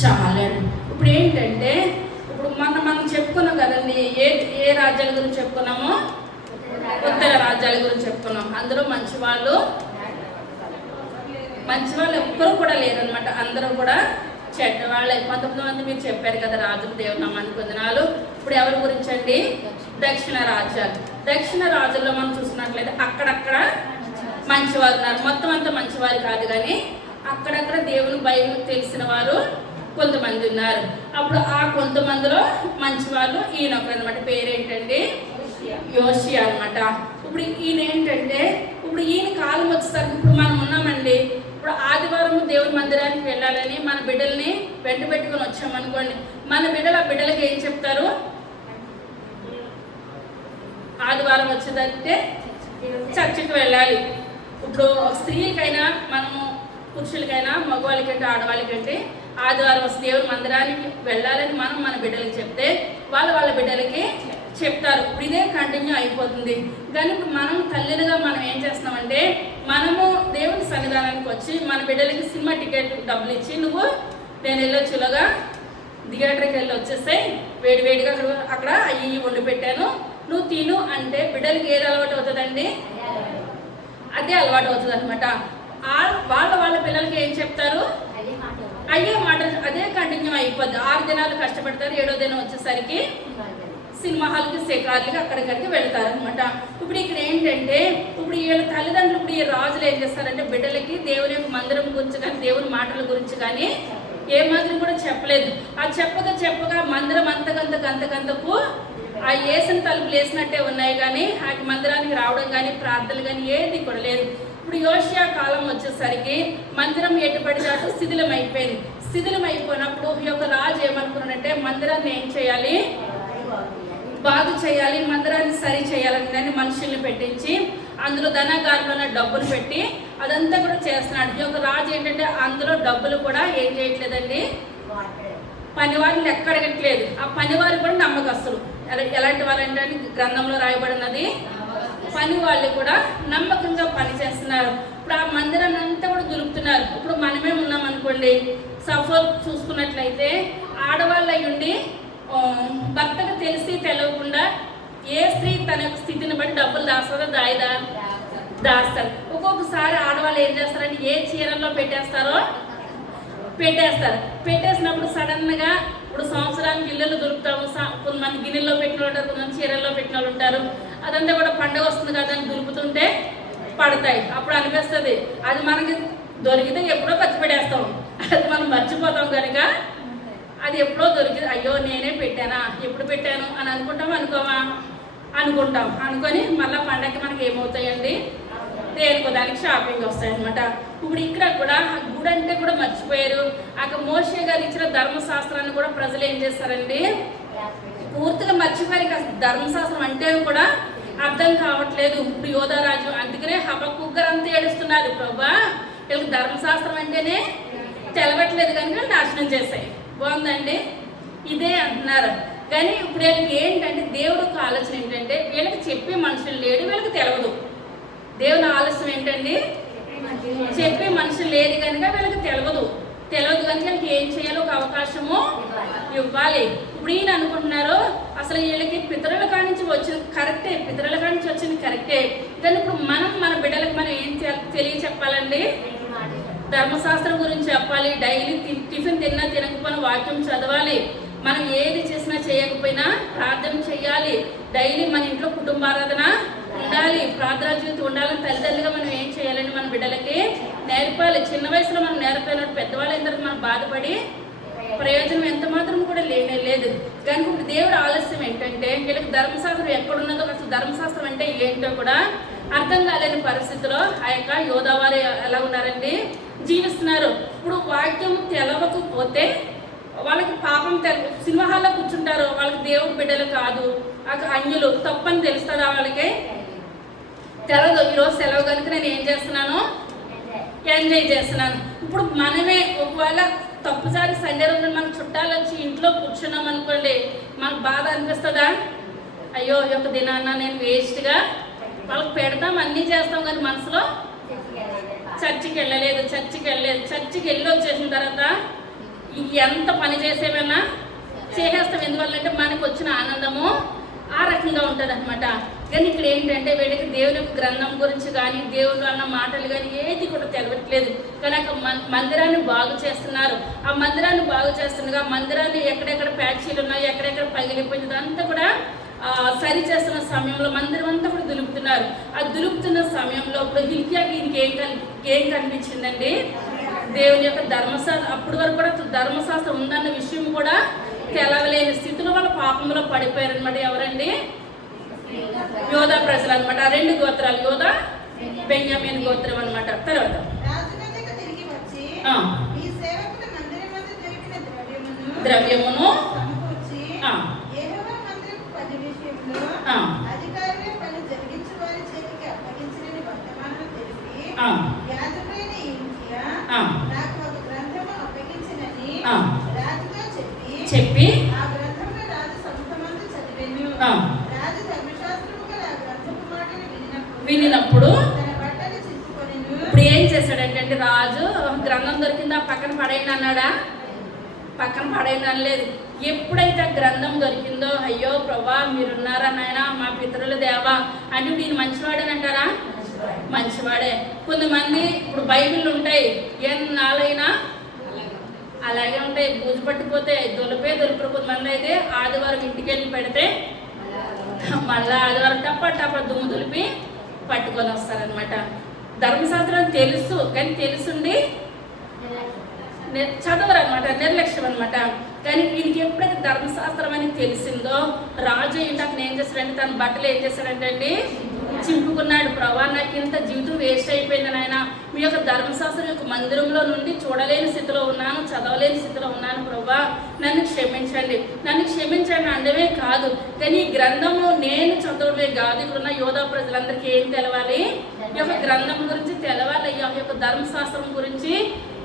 చాలండి. ఇప్పుడు ఏంటంటే ఇప్పుడు మనం చెప్పుకున్నాం కదండి, ఏ రాజ్యాల గురించి చెప్పుకున్నామో, ఉత్తర రాజ్యాల గురించి చెప్పుకున్నాం. అందులో మంచి వాళ్ళు ఎవ్వరూ కూడా లేరనమాట, అందరూ కూడా చెడ్డవాళ్ళే. 19 మంది మీరు చెప్పారు కదా రాజులు, దేవుని నామానికి వందనాలు. ఇప్పుడు ఎవరి గురించి అండి? దక్షిణ రాజ్యాలు. దక్షిణ రాజ్యాల్లో మనం చూసినట్లయితే అక్కడక్కడ మంచివారు ఉన్నారు. మొత్తం అంతా మంచివారు కాదు, కానీ అక్కడక్కడ దేవుని భయం తెలిసిన వారు కొంతమంది ఉన్నారు. అప్పుడు ఆ కొంతమందిలో మంచి వాళ్ళు ఈయన ఒకరు అనమాట. పేరేంటండి? యోషియా అనమాట. ఇప్పుడు ఈయన ఏంటంటే, ఇప్పుడు ఈయన కాలం వచ్చేసరికి ఇప్పుడు మనం ఉన్నామండి. ఇప్పుడు ఆదివారం దేవుని మందిరానికి వెళ్ళాలని మన బిడ్డల్ని వెంట పెట్టుకొని వచ్చామనుకోండి, మన బిడ్డలకి ఏం చెప్తారు? ఆదివారం వచ్చేదంటే చర్చికి వెళ్ళాలి. ఇప్పుడు స్త్రీలకైనా మనము, పురుషులకైనా, మగవాళ్ళకంటే ఆడవాళ్ళకంటే ఆదివారం వస్తే దేవుని మందిరానికి వెళ్ళాలని మనం మన బిడ్డలకి చెప్తే వాళ్ళ బిడ్డలకి చెప్తారు. ఇప్పుడు ఇదే కంటిన్యూ అయిపోతుంది. కానీ ఇప్పుడు మనం తల్లిగా మనం ఏం చేస్తున్నామంటే, మనము దేవుని సన్నిధానానికి వచ్చి మన బిడ్డలకి సినిమా టికెట్ డబ్బులు ఇచ్చి, నువ్వు నేను వెళ్ళొచ్చులాగా థియేటర్కి వెళ్ళి వచ్చేస్తాయి, వేడివేడిగా అక్కడ అయ్యి వండి పెట్టాను, నువ్వు తిను అంటే బిడ్డలకి ఏది అలవాటు అవుతుందండి? అదే అలవాటు అవుతుంది అనమాట. వాళ్ళ పిల్లలకి ఏం చెప్తారు? అయ్యే మాట అదే కంటిన్యూ అయిపోద్ది. 6 దినాలు కష్టపడతారు, 7వ దినం వచ్చేసరికి సినిమా హాల్కి, శేఖార్లకి అక్కడిక్కడికి వెళ్తారు అనమాట. ఇప్పుడు ఇక్కడ ఏంటంటే, ఇప్పుడు వీళ్ళ తల్లిదండ్రులు, ఇప్పుడు ఈ రాజులు ఏం చేస్తారంటే బిడ్డలకి దేవుని మందిరం గురించి కానీ దేవుని మాటల గురించి కానీ ఏ మాత్రం కూడా చెప్పలేదు. ఆ చెప్పగా మందిరం అంతకంతకు ఆ వేసిన తలుపులు వేసినట్టే ఉన్నాయి, కానీ ఆ మందిరానికి రావడం కానీ ప్రార్థనలు కానీ ఏది కూడా లేదు. ఇప్పుడు యోషియా కాలం వచ్చేసరికి మందిరం ఎటుపడితే అటు శిథిలం అయిపోయినప్పుడు ఈ యొక్క రాజు ఏమనుకున్నాడంటే, మందిరాన్ని ఏం చేయాలి? బాగు చేయాలి, మందిరాన్ని సరి చేయాలని మనుషుల్ని పెట్టించి అందులో ధనగారులను డబ్బులు పెట్టి అదంతా కూడా చేస్తున్నాడు. ఈ యొక్క రాజు ఏంటంటే అందులో డబ్బులు కూడా ఏం చేయట్లేదండి, పనివారిని ఎక్కడగట్లేదు. ఆ పనివారు కూడా నమ్మకస్తులు. ఎలాంటి వాళ్ళు అంటే గ్రంథంలో రాయబడినది, పని వాళ్ళు కూడా నమ్మకంగా పని చేస్తున్నారు. ఇప్పుడు ఆ మందిరాన్ని అంతా కూడా దులుపుతున్నారు. ఇప్పుడు మనమే ఉన్నాం అనుకోండి, సపోజ్ చూసుకున్నట్లయితే ఆడవాళ్ళ ఉండి భర్తకు తెలిసి తెలవకుండా ఏ స్త్రీ తన యొక్క స్థితిని బట్టి డబ్బులు దాస్తుందో దాస్తారు. ఒక్కొక్కసారి ఆడవాళ్ళు ఏం చేస్తారంటే ఏ చీరల్లో పెట్టేస్తారు. పెట్టేసినప్పుడు సడన్గా ఇప్పుడు సంవత్సరానికి ఇళ్ళలు దొరుకుతాము, కొంతమంది గిన్నెల్లో పెట్టిన ఉంటారు, కొంతమంది చీరల్లో పెట్టిన వాళ్ళు ఉంటారు. అదంతా కూడా పండుగ వస్తుంది కదా అని దులుపుతుంటే పడతాయి. అప్పుడు అనిపిస్తుంది అది మనకి దొరికితే ఎప్పుడో ఖర్చు పెట్టేస్తాం, అది మనం మర్చిపోతాం కనుక అది ఎప్పుడో దొరికింది, అయ్యో నేనే పెట్టానా, ఎప్పుడు పెట్టాను అని అనుకుంటాం. అనుకొని మళ్ళీ పండగకి మనకి ఏమవుతాయండి, దేనికో దానికి షాపింగ్ వస్తాయి అనమాట. ఇప్పుడు ఇక్కడ కూడా గుడి అంటే కూడా మర్చిపోయారు. అక్కడ మోషే గారు ఇచ్చిన ధర్మశాస్త్రాన్ని కూడా ప్రజలు ఏం చేస్తారండి, పూర్తిగా మర్చిపోయారు. ధర్మశాస్త్రం అంటే కూడా అర్థం కావట్లేదు. ఇప్పుడు యోధారాజు అందుకనే హబక్కూకు గారు అంతా ఏడుస్తున్నారు, ప్రభా వీళ్ళకి ధర్మశాస్త్రం అంటేనే తెలవట్లేదు కనుక నాశనం చేశాయి. బాగుందండి, ఇదే అంటున్నారు. కానీ ఇప్పుడు వీళ్ళకి ఏంటంటే దేవుడు ఒక ఆలోచన ఏంటంటే, వీళ్ళకి చెప్పే మనుషులు లేడు, వీళ్ళకి తెలవదు. దేవుని ఆలస్యం ఏంటండి, చెప్పే మనుషులు లేదు కనుక వీళ్ళకి తెలియదు కనుక వీళ్ళకి ఏం చేయాలో ఒక అవకాశము ఇవ్వాలి. ఇప్పుడు ఈయన అనుకుంటున్నారు అసలు వీళ్ళకి పితరుల కాడి నుంచి వచ్చింది కరెక్టే, కానీ ఇప్పుడు మన బిడ్డలకు మనం ఏం తెలియచెప్పాలండి, ధర్మశాస్త్రం గురించి చెప్పాలి. డైలీ టిఫిన్ తిన్నా తినకపోయినా వాక్యం చదవాలి. మనం ఏది చేసినా చేయకపోయినా ప్రార్థన చేయాలి. డైలీ మన ఇంట్లో కుటుంబారాధన ఉండాలి, ప్రార్థనా జీవితం ఉండాలని తల్లిదండ్రులుగా మనం ఏం చేయాలని మన బిడ్డలకి నేర్పాలి. చిన్న వయసులో మనం నేర్పినట్టు పెద్దవాళ్ళు అయిన తర్వాత మనం బాధపడి ప్రయోజనం ఎంత మాత్రం కూడా లేదు. కానీ ఇప్పుడు దేవుడు ఆలస్యం ఏంటంటే, వీళ్ళకి ధర్మశాస్త్రం ఎక్కడున్నదో, అసలు ధర్మశాస్త్రం అంటే ఏంటో కూడా అర్థం కాలేని పరిస్థితిలో ఆ యొక్క యోధావారు ఎలా ఉన్నారండి, జీవిస్తున్నారు. ఇప్పుడు వాక్యం తెలవకపోతే వాళ్ళకి పాపం సినిమా హాల్లో కూర్చుంటారు, వాళ్ళకి దేవుడు బిడ్డలు కాదు, అన్యులు తప్పని తెలుస్తుందా వాళ్ళకి? తెలవదు. ఈరోజు సెలవు కనుక నేను ఏం చేస్తున్నాను, ఎంజాయ్ చేస్తున్నాను. ఇప్పుడు మనమే ఒకవేళ తప్పుసారి సండే రోజు మన చుట్టాలు వచ్చి ఇంట్లో కూర్చున్నాం అనుకోండి, మనకు బాధ అనిపిస్తుందా? అయ్యో ఈ యొక్క దినాన్న నేను వేస్ట్గా వాళ్ళకి పెడతాం, అన్నీ చేస్తాం, కానీ మనసులో చర్చికి వెళ్ళలేదు. చర్చికి వెళ్ళి వచ్చేసిన తర్వాత ఎంత పని చేసేమైనా చేసేస్తాం. ఎందువల్లంటే మనకు వచ్చిన ఆనందము ఆ రకంగా ఉంటుంది అనమాట. కానీ ఇక్కడ ఏంటంటే వీళ్ళకి దేవుని యొక్క గ్రంథం గురించి కానీ దేవుడు అన్న మాటలు కానీ ఏది కూడా తెలవట్లేదు. కానీ మందిరాన్ని బాగు చేస్తున్నారు. ఆ మందిరాన్ని బాగు చేస్తుండగా మందిరాన్ని ఎక్కడెక్కడ ప్యాచీలు ఉన్నాయి, ఎక్కడెక్కడ పగిలిపోయింది అంతా కూడా సరి చేస్తున్న సమయంలో మందిరం అంతా కూడా దులుపుతున్నారు. ఆ దులుపుతున్న సమయంలో ఇప్పుడు హిల్కియాకి ఏం కనిపించిందండి, దేవుని యొక్క ధర్మశాస్త్రం అప్పటి వరకు కూడా ధర్మశాస్త్రం ఉందన్న విషయం కూడా తెలవలేని స్థితిలో వాళ్ళ పాపంలో పడిపోయారు అనమాట. ఎవరండి? యోధా ప్రజలు అనమాట. ఆ రెండు గోత్రాలు, యోధా బెన్యామీన్ గోత్రం అనమాట. తర్వాత ద్రవ్యమును చెప్పి వినినప్పుడు ఇప్పుడు ఏం చేశాడంటే రాజు గ్రంథం దొరికిందా పక్కన పడేయండి అన్నాడా? పక్కన పడేయండి అనలేదు. ఎప్పుడైతే గ్రంథం దొరికిందో అయ్యో ప్రభా మీరున్నారా నాయన మా పితరుల దేవా అంటే నేను మంచివాడని అంటారా? మంచివాడే. కొంతమంది ఇప్పుడు బైబిల్ ఉంటాయి ఎన్నాళ్ళైనా అలాగే ఉంటాయి, బూజు పట్టిపోతే దొలిపరు. కొంతమంది అయితే ఆదివారం ఇంటికి వెళ్ళి పెడితే మళ్ళీ ఆదివారం టప్ప దుమ్ము దులిపి పట్టుకొని వస్తారనమాట. ధర్మశాస్త్రం తెలుసు కానీ తెలుసుండి చదవరు అనమాట, నిర్లక్ష్యం అనమాట. కానీ వీరికి ఎప్పుడైతే ధర్మశాస్త్రం అని తెలిసిందో రాజు ఏంటి అక్కడ ఏం చేస్తాడంటే తన బట్టలు ఏం చేస్తాడంటే అండి చింపుకున్నాడు. ప్రభా నాకు ఇంత జీవితం వేస్ట్ అయిపోయింది నాయన, మీ యొక్క ధర్మశాస్త్రం యొక్క మందిరంలో నుండి చూడలేని స్థితిలో ఉన్నాను, చదవలేని స్థితిలో ఉన్నాను ప్రభా, నన్ను క్షమించండి అనడమే కాదు కానీ ఈ గ్రంథము నేను చదవడమే కాదు ఇక్కడ ఉన్న యోధా ప్రజలందరికీ ఏం తెలవాలి? ఈ యొక్క గ్రంథం గురించి తెలవాలి, ఈ యొక్క ధర్మశాస్త్రం గురించి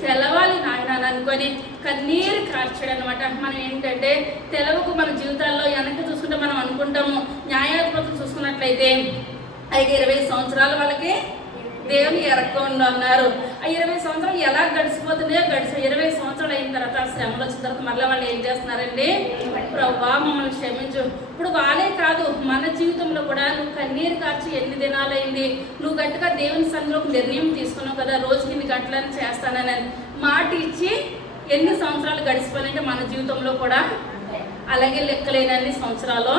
తెలవాలి నాయన అనుకొని కన్నీరు కార్చాడు అనమాట. మనం ఏంటంటే తెలవకు మన జీవితాల్లో వెనక్కి చూసుకుంటే మనం అనుకుంటాము న్యాయాధిపతులు చూసుకున్నట్లయితే 20 సంవత్సరాలు వాళ్ళకి దేవుని ఎరక్కుండా ఉన్నారు. ఆ 20 సంవత్సరాలు ఎలా గడిచిపోతున్నాయో 20 సంవత్సరాలు అయిన తర్వాత శ్రమలు వచ్చిన తర్వాత మళ్ళీ వాళ్ళు ఏం చేస్తున్నారండి? ప్రభువా మమ్మల్ని క్షమించు. ఇప్పుడు వాళ్ళే కాదు మన జీవితంలో కూడా నువ్వు కన్నీరు కార్చి ఎన్ని దినాలైంది, నువ్వు గట్టిగా దేవుని సన్నిధిలో ఒక నిర్ణయం తీసుకున్నావు కదా రోజుకి ఇన్ని గంటలని చేస్తానని మాట ఇచ్చి ఎన్ని సంవత్సరాలు గడిచిపోయినంటే మన జీవితంలో కూడా అలాగే లెక్కలేనన్ని సంవత్సరాలు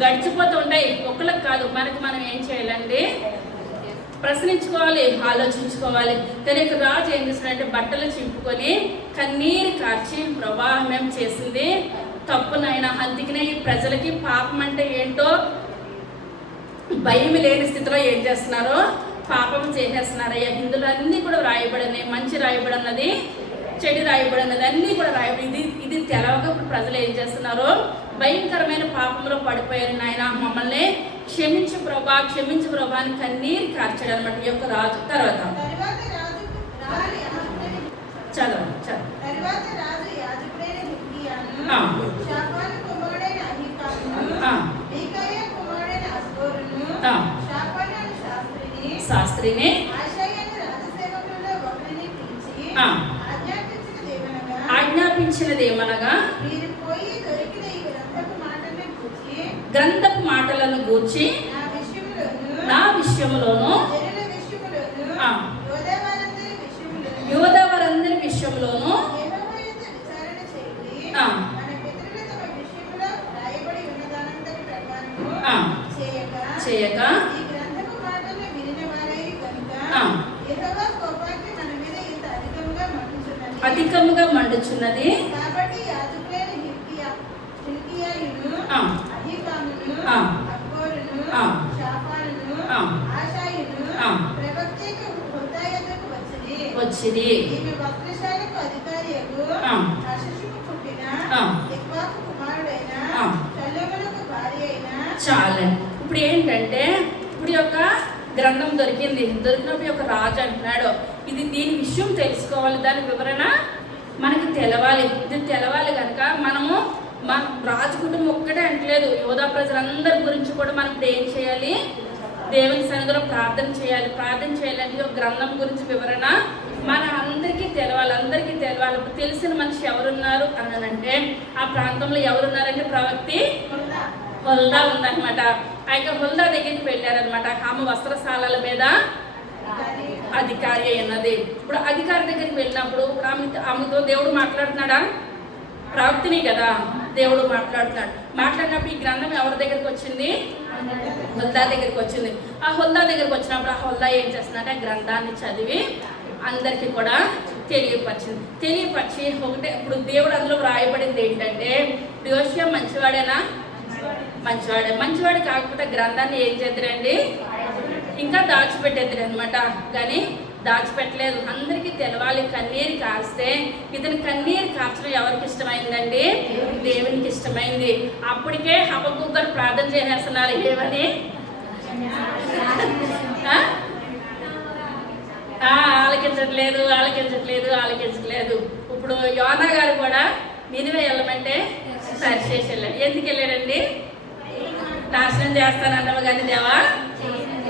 గడిచిపోతూ ఉంటాయి. ఒక్కళ్ళకి కాదు, మనకి మనం ఏం చేయాలండి? ప్రశ్నించుకోవాలి, ఆలోచించుకోవాలి. కానీ రాజు ఏం చేస్తున్నాడంటే బట్టలు చింపుకొని కన్నీరు కార్చి ప్రభా మేము చేసింది తప్పునైనా అందుకనే ఈ ప్రజలకి పాపం అంటే ఏంటో భయం లేని స్థితిలో ఏం చేస్తున్నారో పాపం చేసేస్తున్నారయ్యా. ఇందులో అన్నీ కూడా రాయబడినాయి, మంచి రాయబడినది, చెడు రాయబడినది, అన్నీ కూడా రాయబడి ఇది తెలవక ఇప్పుడు ప్రజలు ఏం చేస్తున్నారో భయంకరమైన పాపంలో పడిపోయారు. నాయన మమ్మల్ని క్షమించు ప్రభా అని కన్నీరు కార్చాడు అనమాట ఈ యొక్క రాజు. తర్వాత చదవండి. శాస్త్రిని ఆజ్ఞాపించినదేమనగా గ్రంథపు మాటలను గూర్చి నా విషయంలోను యోధా వారందరి విషయంలోను చేయక అధికముగా మండుచున్నది. వచ్చింది చాలండి. ఇప్పుడు ఏంటంటే ఇప్పుడు యొక్క గ్రంథం దొరికినప్పుడు యొక్క రాజు అంటున్నాడు ఇది దీని విషయం తెలుసుకోవాలి, దాని వివరణ మనకి తెలవాలి. ఇది తెలవాలి కనుక మనము మన రాజు కుటుంబం ఒక్కటే అంటలేదు, యోధా ప్రజలందరి గురించి కూడా మనం ఇప్పుడు ఏం చేయాలి? దేవుని సన్నిధిలో ప్రార్థన చేయాలంటే గ్రంథం గురించి వివరణ మన అందరికీ తెలవాలి. ఇప్పుడు తెలిసిన మనిషి ఎవరున్నారు అనంటే ఆ ప్రాంతంలో ఎవరున్నారంటే ప్రవక్తి హుల్దా ఉందన్నమాట. ఆ యొక్క హుల్దా దగ్గరికి వెళ్ళారనమాట. ఆమె వస్త్రశాలల మీద అధికారి అయినది. ఇప్పుడు అధికారి దగ్గరికి వెళ్ళినప్పుడు ఆమెతో దేవుడు మాట్లాడుతున్నాడా? ప్రవక్తిని కదా దేవుడు మాట్లాడినప్పుడు ఈ గ్రంథం ఎవరి దగ్గరికి వచ్చింది? హుల్దా దగ్గరికి వచ్చింది. ఆ హుల్దా దగ్గరికి వచ్చినప్పుడు ఆ హుల్దా ఏం చేస్తుందంటే ఆ గ్రంథాన్ని చదివి అందరికీ కూడా తెలియపరిచి ఒకటే. ఇప్పుడు దేవుడు అందులో వ్రాయబడింది ఏంటంటే, యోషియా మంచివాడేనా? మంచివాడే కాకపోతే గ్రంథాన్ని ఏం చేద్దరండి, ఇంకా దాచిపెట్టేద్దరు అనమాట. కానీ దాచిపెట్టలేదు, అందరికీ తెలవాలి. కన్నీరు కారిస్తే, ఇతని కన్నీరు కార్చడం ఎవరికి ఇష్టమైందండి? దేవునికి ఇష్టమైంది. అప్పటికే హబక్కూకు గారు ప్రార్థన చేసేస్తున్నారు, ఏమని? ఆలకించట్లేదు. ఇప్పుడు యోనా గారు కూడా నినివే వెళ్ళమంటే తర్షీషు వెళ్ళాడు. ఎందుకు వెళ్ళాడండి? నాశనం చేస్తానన్నావు కానీ దేవా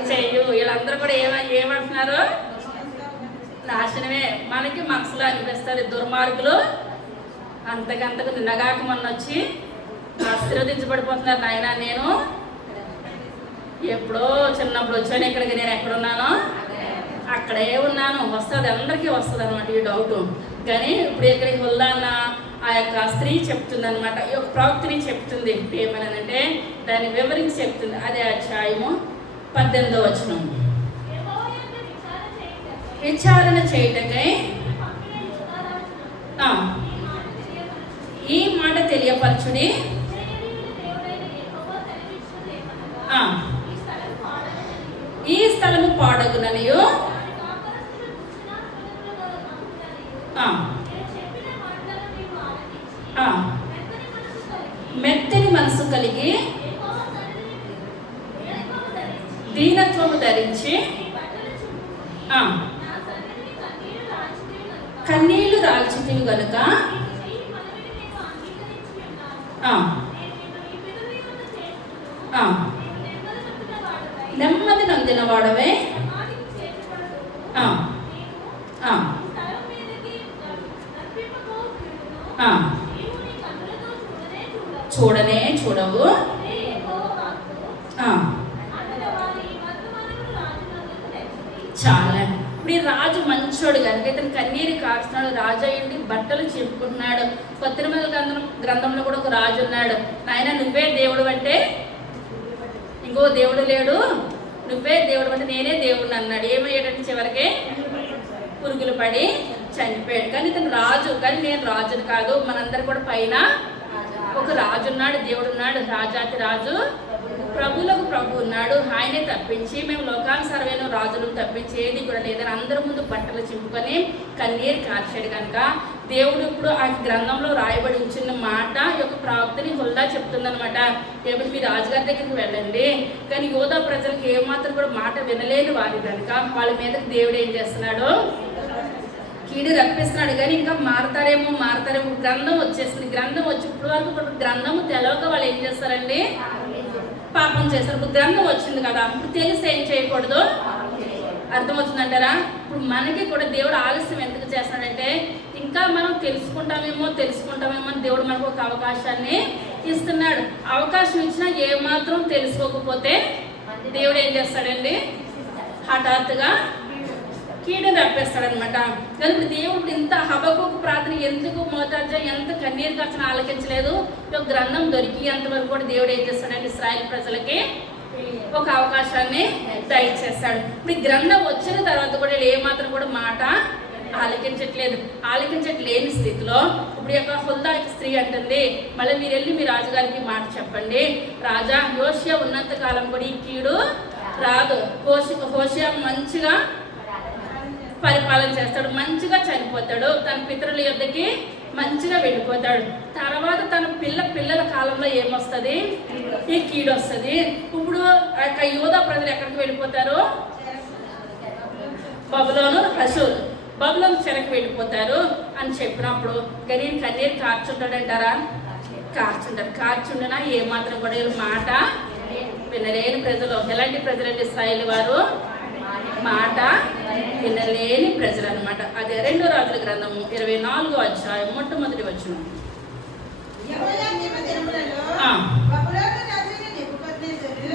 చెయ్యు. వీళ్ళందరూ కూడా ఏమంటున్నారు? నాశనమే. మనకి మనసులో అనిపిస్తారు దుర్మార్గులు అంతకంతకు నిన్నగాక మొన్న వచ్చి ఆశీర్వదించబడిపోతున్నారు. నాయన నేను ఎప్పుడో చిన్నప్పుడు వచ్చాను ఇక్కడికి, నేను ఎక్కడున్నానో అక్కడే ఉన్నాను. వస్తుంది, అందరికీ వస్తుంది అనమాట ఈ డౌట్. కానీ ఇప్పుడు ఇక్కడికి వెళ్ళాన్న ఆ యొక్క స్త్రీ చెప్తుంది అనమాట, ఈ యొక్క ప్రవక్తిని చెప్తుంది. ఏమనంటే దాన్ని వివరించి చెప్తుంది. అదే అధ్యాయము 18వ వచనం. విచారణ చేయటకై ఈ మాట తెలియపరచుడి, ఈ స్థలము పాడగుననియు మెత్తని మనసు కలిగి దీనత్వము ధరించి కన్నీళ్లు రాల్చితివి గనుక నెమ్మది నొందిన వాడవే చూడనే చూడవు. చాలా. ఇప్పుడు ఈ రాజు మంచోడు కనుక ఇతను కన్నీరు కాస్తున్నాడు. రాజు అయ్యండి బట్టలు చింపుకుంటున్నాడు. కొత్తిమీర గ్రంథంలో కూడా ఒక రాజు ఉన్నాడు. నాయన నువ్వే దేవుడు అంటే, ఇంకో దేవుడు లేడు, నువ్వే దేవుడు అంటే నేనే దేవుడు అన్నాడు. ఏమయ్యాడంటే చివరికి పురుగులు పడి చనిపోయాడు. కానీ ఇతను రాజు, కానీ నేను రాజుని కాదు. మనందరు కూడా పైన ఒక రాజు ఉన్నాడు, దేవుడు ఉన్నాడు, రాజాతి రాజు, ప్రభువులకు ప్రభు ఉన్నాడు. ఆయనే తప్పించి మేము లోకానుసారమైన రాజులను తప్పించి ఏది కూడా లేదని అందరి ముందు బట్టలు చింపుకొని కన్నీరు కార్చాడు. కనుక దేవుడు ఇప్పుడు ఆ గ్రంథంలో రాయబడి ఉంచిన మాట యొక్క ప్రవక్తని హుల్దా చెప్తుందనమాట. ఏమిటి, మీ రాజుగారి దగ్గరికి వెళ్ళండి. కానీ యోధా ప్రజలకు ఏమాత్రం కూడా మాట వినలేని వారి కనుక వాళ్ళ మీదకి దేవుడు ఏం చేస్తున్నాడు, కీడు రప్పిస్తున్నాడు. కానీ ఇంకా మారతారేమో. గ్రంథం వచ్చేసింది. గ్రంథం వచ్చి ఇప్పుడు వరకు గ్రంథము తెలవక వాళ్ళు ఏం చేస్తారండి, పాపం చేస్తారు. ఇప్పుడు గ్రంథం వచ్చింది కదా, ఇప్పుడు తెలిసి ఏం చేయకూడదు, అర్థమవుతుందంటారా? ఇప్పుడు మనకి కూడా దేవుడు ఆలస్యం ఎందుకు చేస్తున్నాడంటే, ఇంకా మనం తెలుసుకుంటామేమో అని దేవుడు మనకు ఒక అవకాశాన్ని ఇస్తున్నాడు. అవకాశం ఇచ్చినా ఏమాత్రం తెలుసుకోకపోతే దేవుడు ఏం చేస్తాడండి, హఠాత్తుగా కీడుని రప్పేస్తాడనమాట. కానీ ఇప్పుడు దేవుడు ఇంత హబక్కూకు ప్రార్థన ఎందుకు మోతాజా ఎంత కన్నీరు ఖర్చును ఆలకించలేదు. ఒక గ్రంథం దొరికి అంతవరకు కూడా దేవుడు ఏం చేస్తాడంటే ఇశ్రాయేలు ప్రజలకి ఒక అవకాశాన్ని దయచేస్తాడు. ఇప్పుడు ఈ గ్రంథం వచ్చిన తర్వాత కూడా ఏమాత్రం కూడా మాట ఆలకించట్లేని స్థితిలో ఇప్పుడు యొక్క హుల్దా స్త్రీ అంటుంది, మళ్ళీ మీరు వెళ్ళి మీ రాజుగారికి మాట చెప్పండి, రాజా యోషియా ఉన్నంత కాలం కూడా ఈ కీడు రాదు. హోషియా మంచిగా పరిపాలన చేస్తాడు, మంచిగా చనిపోతాడు, తన పితరుల యొద్దకి మంచిగా వెళ్ళిపోతాడు. తర్వాత తన పిల్లల కాలంలో ఏమొస్తుంది, ఈ కీడు వస్తుంది. ఇప్పుడు యోధా ప్రజలు ఎక్కడికి వెళ్ళిపోతారు, బబులోను చెరకు వెళ్ళిపోతారు అని చెప్పినప్పుడు కానీ కన్నీరు కార్చుంటాడంటారా, కార్చుండనా ఏమాత్రం కూడా మాట వినలేని ప్రజలు. ఎలాంటి ప్రజలంటే ఇశ్రాయేలు వారు మాట వినలేని ప్రజలు అనమాట. అదే 2 రాజుల గ్రంథము 24వ అధ్యాయం మొట్టమొదటి వచనం.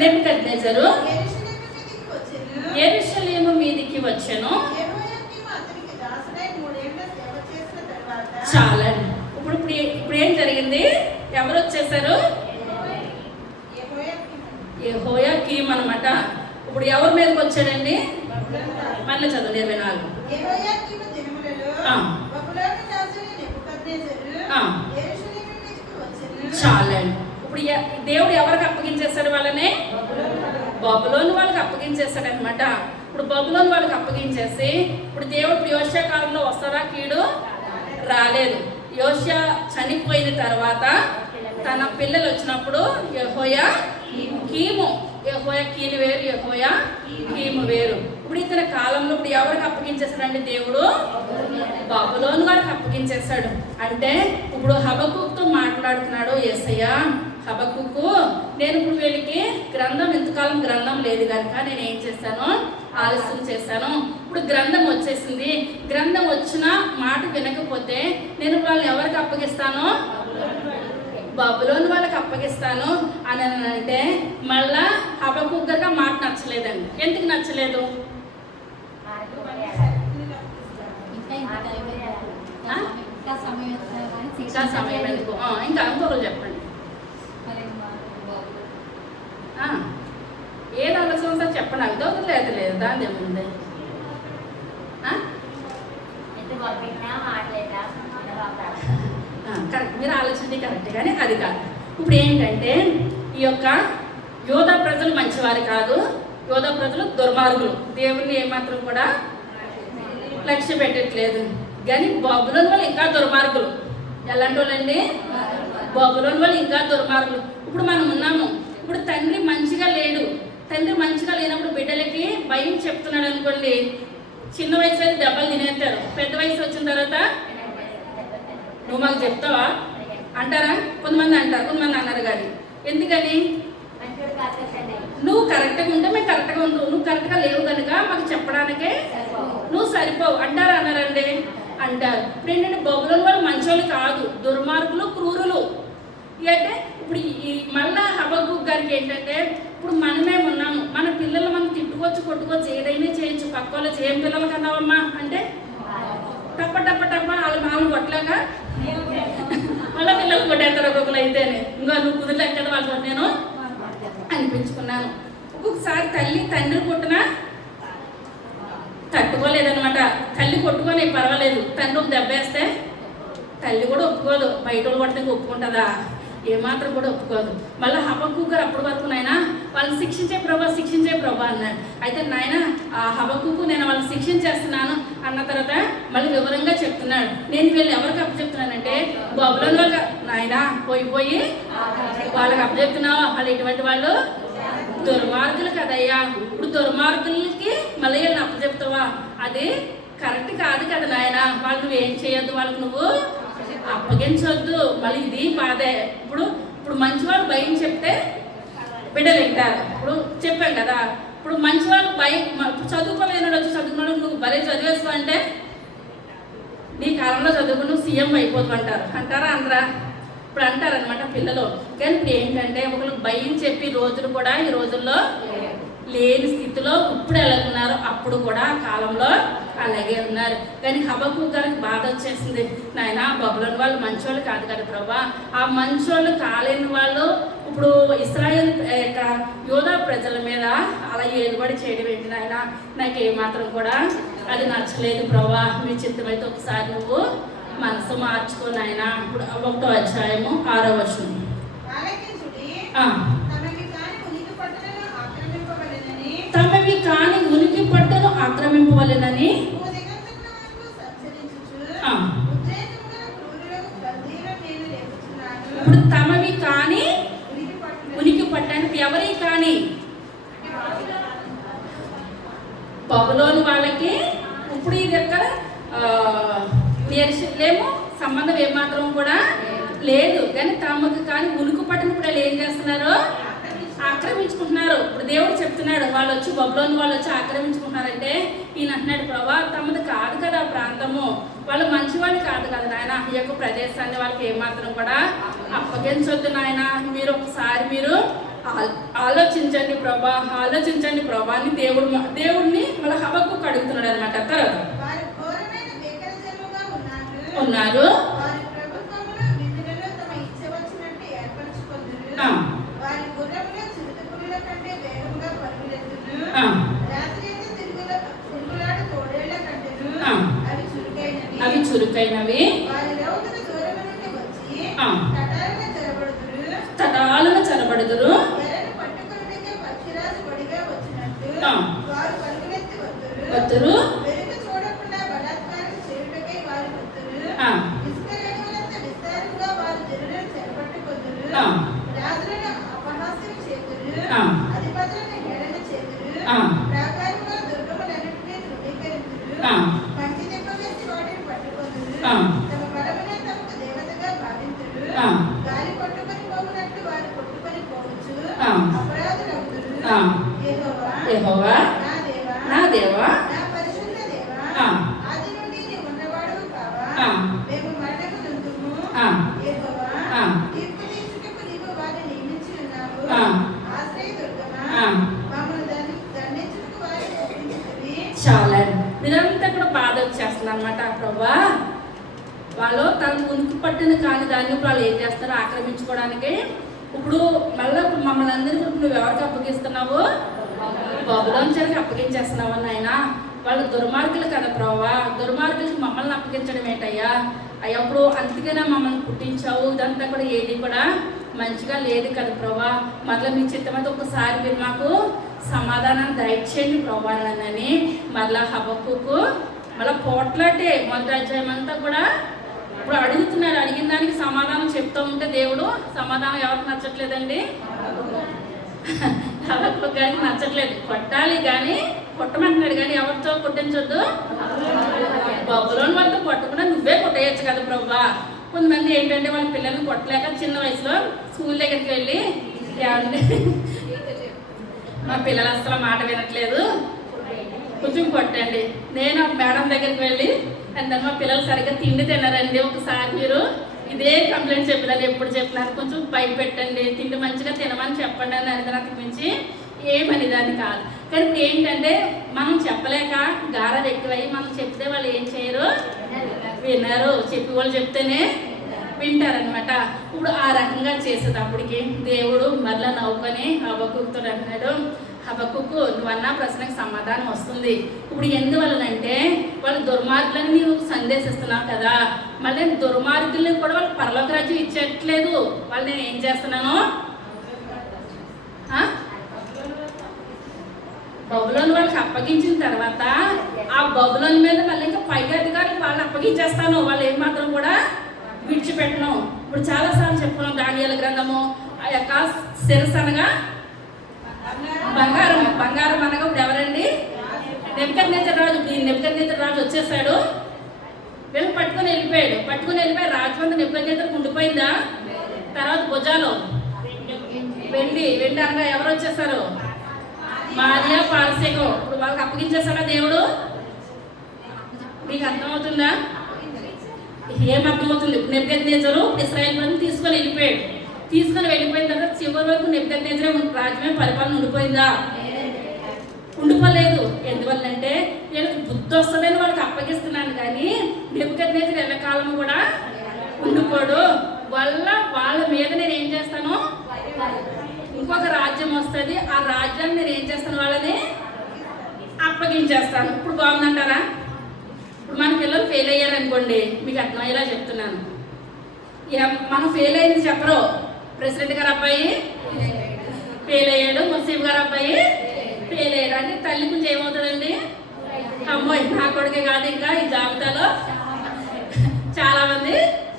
నెబుకద్నెజరు యెరూషలేము మీదికి వచ్చెను. చాలా. ఇప్పుడు ఏం జరిగింది, ఎవరు వచ్చేసారు, యెహోయాకీము అనమాట. ఇప్పుడు ఎవరి మీదకి వచ్చాడండి, మళ్ళీ చదువు 24. దేవుడు ఎవరికి అప్పగించేస్తాడు వాళ్ళని? బబులోను వాళ్ళకి అప్పగించేస్తాడు అనమాట. ఇప్పుడు బబులోను వాళ్ళకి అప్పగించేసి ఇప్పుడు దేవుడు యోషియా కాలంలో వస్తాడా? కీడు రాలేదు. యోషియా చనిపోయిన తర్వాత తన పిల్లలు వచ్చినప్పుడు యెహోయా కీను వేరు, యెహోయా కీము వేరు. ఇప్పుడు ఇతని కాలంలో ఇప్పుడు ఎవరికి అప్పగించేస్తాడంటే దేవుడు బబులోను వారికి అప్పగించేస్తాడు. అంటే ఇప్పుడు హబక్కుకుతో మాట్లాడుతున్నాడు యేసయ్య, హబక్కుకు నేను ఇప్పుడు వీళ్ళకి గ్రంథం ఇంతకాలం గ్రంథం లేదు కనుక నేను ఏం చేస్తాను? ఆలస్యం చేస్తాను. ఇప్పుడు గ్రంథం వచ్చేసింది. గ్రంథం వచ్చిన మాట వినకపోతే నేను వాళ్ళని ఎవరికి అప్పగిస్తాను? బబులోను వాళ్ళకి అప్పగిస్తాను అని అంటే మళ్ళా హబక్కుకు గారికి మాట నచ్చలేదండి. ఎందుకు నచ్చలేదు? ఇంకా సమయం ఎందుకు? ఇంకా ఇంకొకరు చెప్పండి. ఏది ఆలోచన సార్ చెప్పండి. అవి లేదు లేదు దాని ఏముంది? కరెక్ట్, మీరు ఆలోచన కరెక్ట్, కానీ అది కాదు. ఇప్పుడు ఏంటంటే ఈ యొక్క యోధా ప్రజలు మంచివారు కాదు, యోధా ప్రజలు దుర్మార్గులు, దేవుణ్ణి ఏమాత్రం కూడా లక్ష్య పెట్టట్లేదు. కానీ బబులోను వాళ్ళు ఇంకా దుర్మార్గులు. ఎలాంటి వాళ్ళండి? బబులోను వాళ్ళు ఇంకా దుర్మార్గులు. ఇప్పుడు మనం ఉన్నాము, ఇప్పుడు తండ్రి మంచిగా లేడు. తండ్రి మంచిగా లేనప్పుడు బిడ్డలకి భయం చెప్తున్నాడు అనుకోండి, చిన్న వయసు అయితే దెబ్బలు తినేస్తారు. పెద్ద వయసు వచ్చిన తర్వాత నువ్వు మాకు చెప్తావా అంటారా? కొంతమంది అంటారు, కొంతమంది అన్నారు. కానీ ఎందుకని? నువ్వు కరెక్ట్గా ఉంటే మేము కరెక్ట్గా ఉండు, నువ్వు కరెక్ట్గా లేవు కనుక మాకు చెప్పడానికే నువ్వు సరిపోవు అంటారా? అన్నారండి, అంటారు. ఇప్పుడు ఏంటంటే బబులోను వాళ్ళు మంచోళ్ళు కాదు, దుర్మార్గులు, క్రూరులు. అంటే ఇప్పుడు ఈ మళ్ళా హబక్కుకు గారికి ఏంటంటే ఇప్పుడు మనమే ఉన్నాము, మన పిల్లలు మనం తిట్టుకోవచ్చు, కొట్టుకోవచ్చు, ఏదైనా చేయొచ్చు. పక్క వాళ్ళు ఏం పిల్లలు కన్నావమ్మా అంటే టప్ప టప్ప టప్ప వాళ్ళు మామూలు కొట్టలేక మళ్ళీ పిల్లలు కొట్టేస్తారు. ఒక్కొక్కరు అయితేనే ఇంకా నువ్వు కుదిరలేక కదా వాళ్ళతో నేను అనిపించుకున్నాను. ఒక్కొక్కసారి తల్లి తండ్రి కొట్టినా తట్టుకోలేదనమాట. తల్లి కొట్టుకొని పర్వాలేదు, తండ్రి ఒక దెబ్బ వేస్తే తల్లి కూడా ఒప్పుకోదు. బయట వాళ్ళు కొడితే ఒప్పుకుంటుందా? ఏమాత్రం కూడా ఒప్పుకోదు. మళ్ళీ హబక్కుకు గారు అప్పటి వరకు నాయన వాళ్ళని శిక్షించే ప్రభా అన్నాడు. అయితే నాయన ఆ హబక్కుకు నేను వాళ్ళని శిక్షించేస్తున్నాను అన్న తర్వాత మళ్ళీ వివరంగా చెప్తున్నాడు. నేను వీళ్ళు ఎవరికి అప్పచెప్తున్నానంటే బబులోను వాళ్ళకి. నాయన పోయి వాళ్ళకి అప్పచెప్తున్నావు, వాళ్ళు ఎటువంటి వాళ్ళు? దుర్మార్గులు కదయ్యా. ఇప్పుడు దుర్మార్గులకి మళ్ళీ వీళ్ళని అప్పచెప్తావా? అది కరెక్ట్ కాదు కదా నాయన. వాళ్ళు నువ్వేం చేయొద్దు, వాళ్ళకి నువ్వు అప్పగించొద్దు. మళ్ళీ ఇది బాధే. ఇప్పుడు మంచివాళ్ళు భయం చెప్తే బిడ్డలు వింటారు. ఇప్పుడు చెప్పాం కదా, ఇప్పుడు మంచివాళ్ళు భయం, చదువుకోలేనాడు వచ్చి చదువుకున్నాడు, నువ్వు భలే చదివేస్తావు అంటే నీ కాలంలో చదువుకుని నువ్వు సీఎం అయిపోతావు అంటారా? అందరా ఇప్పుడు అంటారనమాట పిల్లలు. కానీ ఇప్పుడు ఏంటంటే ఒకరికి భయం చెప్పి రోజులు కూడా ఈ రోజుల్లో లేని స్థితిలో ఇప్పుడు ఎలాగున్నారో అప్పుడు కూడా ఆ కాలంలో అలాగే ఉన్నారు. కానీ హబక్కుకు గారికి బాధ వచ్చేసింది. నాయన బబులోను వాళ్ళు మంచోళ్ళు కాదు కదా ప్రభా, ఆ మంచోళ్ళు కాలేని వాళ్ళు ఇప్పుడు ఇశ్రాయేలు యోధా ప్రజల మీద అలా ఏలుబడి చేయడం ఏంటి నాయన? నాకు ఏమాత్రం కూడా అది నచ్చలేదు ప్రభా. మీ చిత్తమైతే ఒకసారి నువ్వు మనసు మార్చుకో నాయన. ఇప్పుడు 1వ అధ్యాయము 6వ వచనం. తమవి కాని ఉనికి పట్టును ఆక్రమింపవలెనని ఇప్పుడు తమవి కాని ఉనికి పట్టడానికి ఎవరి కానీ బబులోను వాళ్ళకి ఇప్పుడు ఇది ఎక్కడ నేర్చులేమో సంబంధం ఏమాత్రం కూడా లేదు. కానీ తమకు కానీ ఉనికి పట్టినప్పుడు వాళ్ళు ఏం చేస్తున్నారు? ఆక్రమించుకుంటున్నారు. ఇప్పుడు దేవుడు చెప్తున్నాడు, వాళ్ళు వచ్చి బబులోను వాళ్ళు వచ్చి ఆక్రమించుకుంటున్నారంటే ఈయన అంటున్నాడు, ప్రభా తమది కాదు కదా ఆ ప్రాంతము, వాళ్ళు మంచివాళ్ళు కాదు కదా నాయన, ఈ యొక్క ప్రదేశాన్ని వాళ్ళకి ఏమాత్రం కూడా అప్పగించొద్దు నాయన. మీరు ఒకసారి మీరు ఆలోచించండి ప్రభా అని దేవుడిని మళ్ళీ హబక్కుకు అడుగుతున్నాడు అనమాట. తర్వాత ఉన్నారు అవి చురుకైనవి తటాలను గాలి కొట్టుకొని పోవునట్లు వారు కొట్టుకొని పోవచ్చు. అపరాధులందరూ యెహోవా నా దేవా నా పరిశుద్ధ దేవా, ఆది నుండి నీవు ఉన్నవాడు కావా, మేము మరణకు దుందుము. యెహోవా, తీర్పు తీర్చుటకు నీవు వారిని నియమించి ఉన్నావు. ఆశ్రయదుర్గమా, మమ్మల్ని దండించుటకు వారిని ఒప్పించుతుంది. చాలండి. మీరంతా కూడా బాధ వచ్చేస్తుంది అనమాట. ప్రభా, వాళ్ళు తను ఉనికి పట్టిన కాని దాన్ని ఇప్పుడు వాళ్ళు ఏం చేస్తారో ఆక్రమించుకోవడానికి. ఇప్పుడు మళ్ళీ మమ్మల్ని అందరికీ నువ్వు ఎవరికి అప్పగిస్తున్నావు? బబులోను చెరకు అప్పగించేస్తున్నావు నాయన. వాళ్ళు దుర్మార్గులు కదా ప్రభా, దుర్మార్గులకి మమ్మల్ని అప్పగించడం ఏంటయ్యా? అయ్యా, అప్పుడు అందుకనే మమ్మల్ని పుట్టించావు. ఇదంతా కూడా ఏది కూడా మంచిగా లేదు కదా ప్రభా. మరలా మీ చిత్తమైతే ఒకసారి మీరు మాకు సమాధానాన్ని దయచేయండి ప్రభా అని మరలా హబక్కుకు మళ్ళీ పోట్లాటే మొదటి అధ్యాయం అంతా కూడా ఇప్పుడు అడుగుతున్నాడు. అడిగిన దానికి సమాధానం చెప్తూ ఉంటే దేవుడు సమాధానం ఎవరికి నచ్చట్లేదండి? హబక్కుకు గారికి నచ్చట్లేదు. కొట్టాలి కానీ కొట్టమంటున్నాడు కానీ ఎవరితో కొట్టించొద్దు? బబులోని వాళ్ళతో కొట్టకుండా నువ్వే కొట్టేయచ్చు కదా ప్రభా. కొంతమంది ఏంటంటే వాళ్ళ పిల్లల్ని కొట్టలేక చిన్న వయసులో స్కూల్ దగ్గరికి వెళ్ళి ఏమంటే మా పిల్లలు అసలు మాట వినట్లేదు, కొంచెం కొట్టండి. నేను మేడం దగ్గరికి వెళ్ళి అంటే మా పిల్లలు సరిగ్గా తిండి తిన్నారండి, ఒకసారి మీరు ఇదే కంప్లైంట్ చెప్పినారు, ఎప్పుడు చెప్పినారు, కొంచెం పైకి పెట్టండి, తిండి మంచిగా తినమని చెప్పండి అని అనేది మించి ఏమని దాన్ని కాదు. కానీ ఇప్పుడు ఏంటంటే మనం చెప్పలేక గారాలు ఎక్కువై మనం చెప్తే వాళ్ళు ఏం చేయరు, విన్నారు. చెప్పి వాళ్ళు చెప్తేనే వింటారనమాట. ఇప్పుడు ఆ రకంగా చేసేటప్పటికి దేవుడు మరలా నవ్వుకొని హబక్కుతో అంటున్నాడు, హబక్కుకు నువ్వన్నా ప్రశ్నకు సమాధానం వస్తుంది. ఇప్పుడు ఎందువలనంటే వాళ్ళు దుర్మార్గులని నీవు సందేశిస్తున్నావు కదా, మళ్ళీ దుర్మార్గుల్ని కూడా వాళ్ళు పరలోక రాజ్యం ఇచ్చేట్లేదు. వాళ్ళు నేను ఏం చేస్తున్నాను, బబులోని వాళ్ళకి అప్పగించిన తర్వాత ఆ బబులోని మీద మళ్ళీ ఇంకా పైగా అధికారులు వాళ్ళు అప్పగించేస్తాను, వాళ్ళు ఏమాత్రం కూడా విడిచిపెట్టను. ఇప్పుడు చాలాసార్లు చెప్పుకున్నాం దానియేలు గ్రంథము, ఆ యొక్క శిరస్సు అనగా బంగారం, బంగారం అనగా ఇప్పుడు ఎవరండి? నెబుకద్నెజర్ రాజు. నెబుకద్నెజర్ రాజు వచ్చేసాడు, వీళ్ళు పట్టుకొని వెళ్ళిపోయి రాజమంది నెబుకద్నెజర్ ఉండిపోయిందా? తర్వాత భుజాలు వెండి అనగా ఎవరు వచ్చేసారు? మాదియా పారసీకం. ఇప్పుడు వాళ్ళకి అప్పగించేస్తాడా దేవుడు? మీకు అర్థమవుతుందా? ఏం అర్థమవుతుంది? నెబుకద్నెజరు ఇశ్రాయేల్ మంది తీసుకొని వెళ్ళిపోయిన తర్వాత చివరి వరకు నెబుకద్నెజరే రాజ్యమే పరిపాలన ఉండిపోయిందా? ఉండిపోలేదు. ఎందువల్లంటే వీళ్ళకి బుద్ధి వస్తుందని వాళ్ళకి అప్పగిస్తున్నాను కానీ నెబుకద్నెజరు ఎల్లకాలం కూడా ఉండిపోడు. వాళ్ళ మీద నేను ఏం చేస్తాను, ఇంకొక రాజ్యం వస్తుంది, ఆ రాజ్యాన్ని నేను ఏం చేస్తాను, వాళ్ళని అప్పగించేస్తాను. ఇప్పుడు బాగుందంటారా? ఇప్పుడు మన పిల్లలు ఫెయిల్ అయ్యారనుకోండి, మీకు అర్థమయ్యేలా చెప్తున్నాను. మనం ఫెయిల్ అయింది చెప్పరు, ప్రెసిడెంట్ గారు అబ్బాయి ఫెయిల్ అయ్యాడు, మున్సిఫ్ గారు అబ్బాయి ఫెయిల్ అయ్యాడు అంటే తల్లి గురించి ఏమవుతుందండి? అమ్మాయి నా కొడుకే కాదు ఇంకా ఈ జాబితాలో చాలా మంది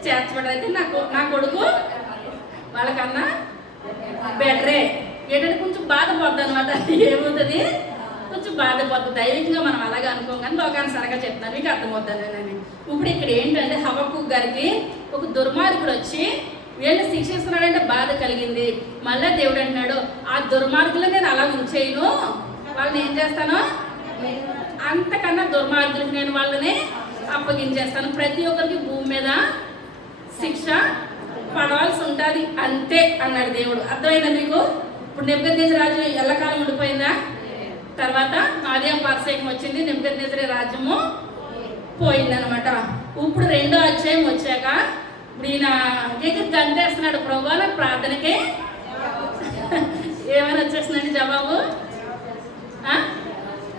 చేర్చబడైతే నా కొడుకు వాళ్ళకన్నా బెటరే ఏంటంటే కొంచెం బాధపడుతుంది అనమాట. ఏమవుతుంది? కొంచెం బాధపడుతుంది. దైవికంగా మనం అలాగే అనుకోం కానీ లోకానుసారంగా చెప్తున్నాను, మీకు అర్థమవుతుందని. ఇప్పుడు ఇక్కడ ఏంటంటే హబక్కుకు గారికి ఒక దుర్మార్గుడు వచ్చి వీళ్ళని శిక్షిస్తున్నాడంటే బాధ కలిగింది. మళ్ళీ దేవుడు అంటున్నాడు, ఆ దుర్మార్గులు నేను అలా ఉంచేయను, వాళ్ళని ఏం చేస్తాను, అంతకన్నా దుర్మార్గులకు నేను వాళ్ళని అప్పగించేస్తాను. ప్రతి ఒక్కరికి భూమి మీద శిక్ష పడవలసి ఉంటుంది అంతే అన్నాడు దేవుడు. అర్థమైందా మీకు? ఇప్పుడు నెబుకద్నెజరు రాజు ఎల్లకాలం ఉండిపోయిందా? తర్వాత మాదియా పారసీకం వచ్చింది, నెబుకద్నెజరు రాజ్యము పోయిందనమాట. ఇప్పుడు రెండో అధ్యాయం వచ్చాక ఇప్పుడు ఈయన దగ్గర గంతేస్తున్నాడు, ప్రభువా నాకు ప్రార్థనకే ఏమైనా వచ్చేస్తుందండి జవాబు?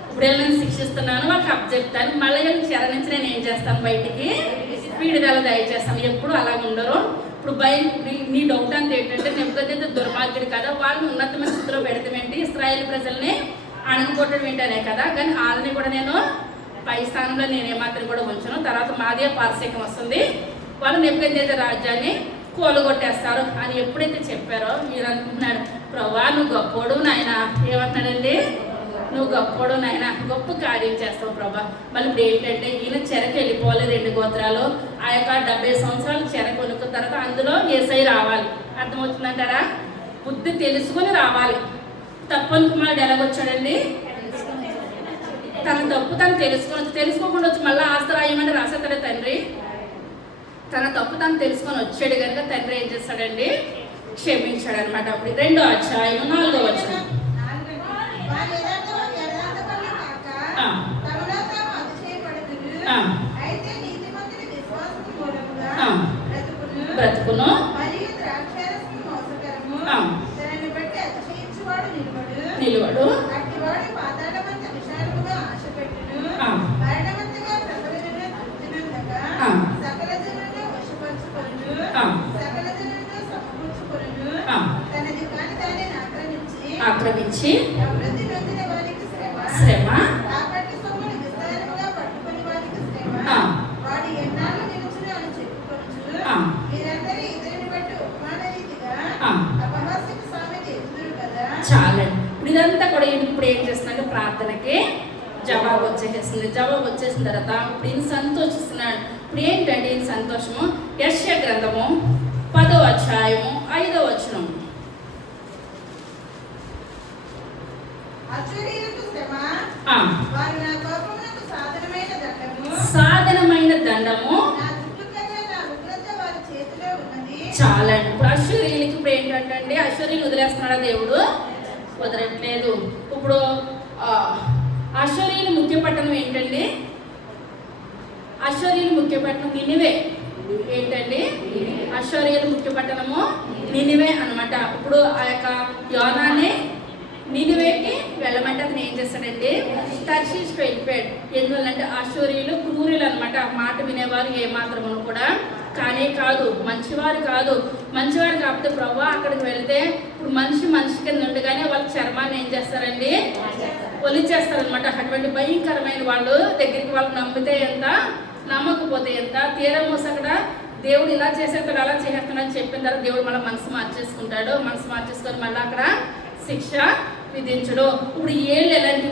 ఇప్పుడు వీళ్ళని శిక్షిస్తున్నాను, వాళ్ళకి అప్పు చెప్తాను, మళ్ళీ వీళ్ళని చెర నుంచి నేను ఏం చేస్తాను, బయటికి విడుదల దయచేస్తాను. ఎప్పుడు అలాగ ఉండరు. ఇప్పుడు నీ డౌట్ అంతా ఏంటంటే నెబుకద్నెజరు దుర్మార్గుడు కదా, వాళ్ళని ఉన్నతమైన స్థితిలో పెడతామేంటి, ఇశ్రాయేలు ప్రజల్ని అణుగుకోవటం ఏంటనే కదా, కానీ వాళ్ళని కూడా నేను పై స్థానంలో నేను ఏమాత్రం కూడా ఉంచను. తర్వాత మాదియా పారసీకం వస్తుంది, వాళ్ళు నెబుకద్నెజరు రాజ్యాన్ని కూలగొట్టేస్తారు అని ఎప్పుడైతే చెప్పారో మీరు అనుకుంటున్నాడు, ప్రభువా నువ్వు గొప్పోడు నాయన. ఏమంటున్నాడండి? నువ్వు గొప్పోడు నాయన, గొప్ప కార్యం చేస్తావు ప్రభా. మళ్ళీ ఇప్పుడు ఏంటంటే ఈయన చెరకు వెళ్ళిపోవాలి 2 గోత్రాలు. ఆ యొక్క 70 సంవత్సరాలు చెర కొనుక్కున్న తర్వాత అందులో యేసయ్య రావాలి. అర్థమవుతుందంటారా? బుద్ధి తెలుసుకొని రావాలి. తప్పని కుమారుడు ఎలాగొచ్చాడండి? తన తప్పు తను తెలుసుకోకుండా వచ్చి మళ్ళీ ఆస్తి రాయమని రాసేస్తాడే తండ్రి. తన తప్పు తను తెలుసుకొని వచ్చాడు కనుక తండ్రి ఏం చేస్తాడండి? క్షమించాడు అనమాట. అప్పుడు 2వ అధ్యాయం 4వ వచనం. బ్రతుకును నిలువడు ఆక్రమించి శ్రమ చాలండి. ఇప్పుడు ఇదంతా కూడా ఇప్పుడు ఏం చేస్తున్నాడు? ప్రార్థనకి జవాబు వచ్చేసేసింది. జవాబు వచ్చేసిన తర్వాత ఇప్పుడు ఈయన సంతోషిస్తున్నాడు. ఇప్పుడు ఏంటంటే ఈయన సంతోషము? యెషయా గ్రంథము 10వ అధ్యాయము 5వ వచనం. సాధనమైన దండము చాలండి. ఇప్పుడు అశ్వరీయులకి ఇప్పుడు ఏంటంటే అశ్వరీయులు వదిలేస్తున్నాడా దేవుడు? వదలట్లేదు. ఇప్పుడు అశ్వరీయులు ముఖ్య పట్టణం ఏంటండి? అశ్వరీయులు ముఖ్య పట్టణం నినివే. ఏంటండి? అశ్వరీయులు ముఖ్య పట్టణము నినివే అనమాట. ఇప్పుడు ఆ యొక్క యోనాని నినివేకి వెళ్ళమంటే అతను ఏం చేస్తాడంటే తర్షీష్కి వెళ్ళిపోయాడు. ఎందువల్లంటే అశ్వరీయులు క్రూరులు అనమాట. మాట వినేవారు ఏమాత్రమును కూడా కానే కాదు, మంచివారు కాదు. మంచివారు కాకపోతే ప్రభు అక్కడికి వెళ్తే ఇప్పుడు మనిషి కింద ఉండగానే వాళ్ళ చర్మాన్ని ఏం చేస్తారండి? ఒలిచేస్తారనమాట. అటువంటి భయంకరమైన వాళ్ళు దగ్గరికి వాళ్ళు నమ్మితే ఎంత, నమ్మకపోతే ఎంత. తీరం అక్కడ దేవుడు ఇలా చేసేస్తాడు అలా చేసేస్తాడు అని చెప్పిన తర్వాత దేవుడు మళ్ళీ మనసు మార్చేసుకుంటాడు. మనసు మార్చేసుకొని మళ్ళీ అక్కడ శిక్ష విధించడు. ఇప్పుడు ఏళ్ళు ఎలాంటి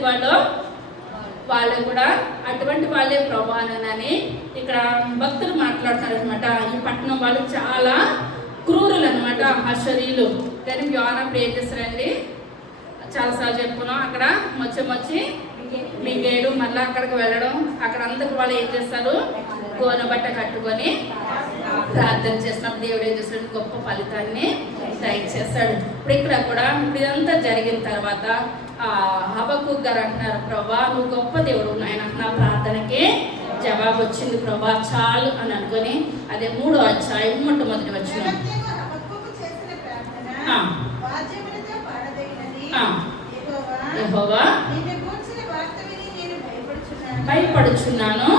వాళ్ళు కూడా అటువంటి వాళ్ళే ప్రభానని ఇక్కడ భక్తులు మాట్లాడతారు అనమాట. ఈ పట్టణం వాళ్ళు చాలా క్రూరులు అనమాట, అశ్వరీయులు. కానీ యోనప్పుడు ఏం చేస్తారండి? చాలాసార్లు చెప్పుకున్నాం. అక్కడ మొచ్చి మింగేయడం, మళ్ళీ అక్కడికి వెళ్ళడం. అక్కడ అందరికి వాళ్ళు ఏం చేస్తారు? గోనె బట్ట కట్టుకొని ప్రార్థన చేసినప్పుడు దేవుడు ఏం చేస్తాడు? గొప్ప ఫలితాన్ని దయచేస్తాడు. ఇప్పుడు ఇక్కడ కూడా ఇప్పుడు ఇదంతా జరిగిన తర్వాత హబక్కూకు గారు అంటున్నారు, ప్రభా నువ్వు గొప్ప దేవుడు నాయన, నా ప్రార్థనకి జవాబు వచ్చింది ప్రభా చాలు అని అనుకొని అదే 3వ అధ్యాయం మొట్టమొదటి వచనం. యెహోవా భయపడుచున్నాను.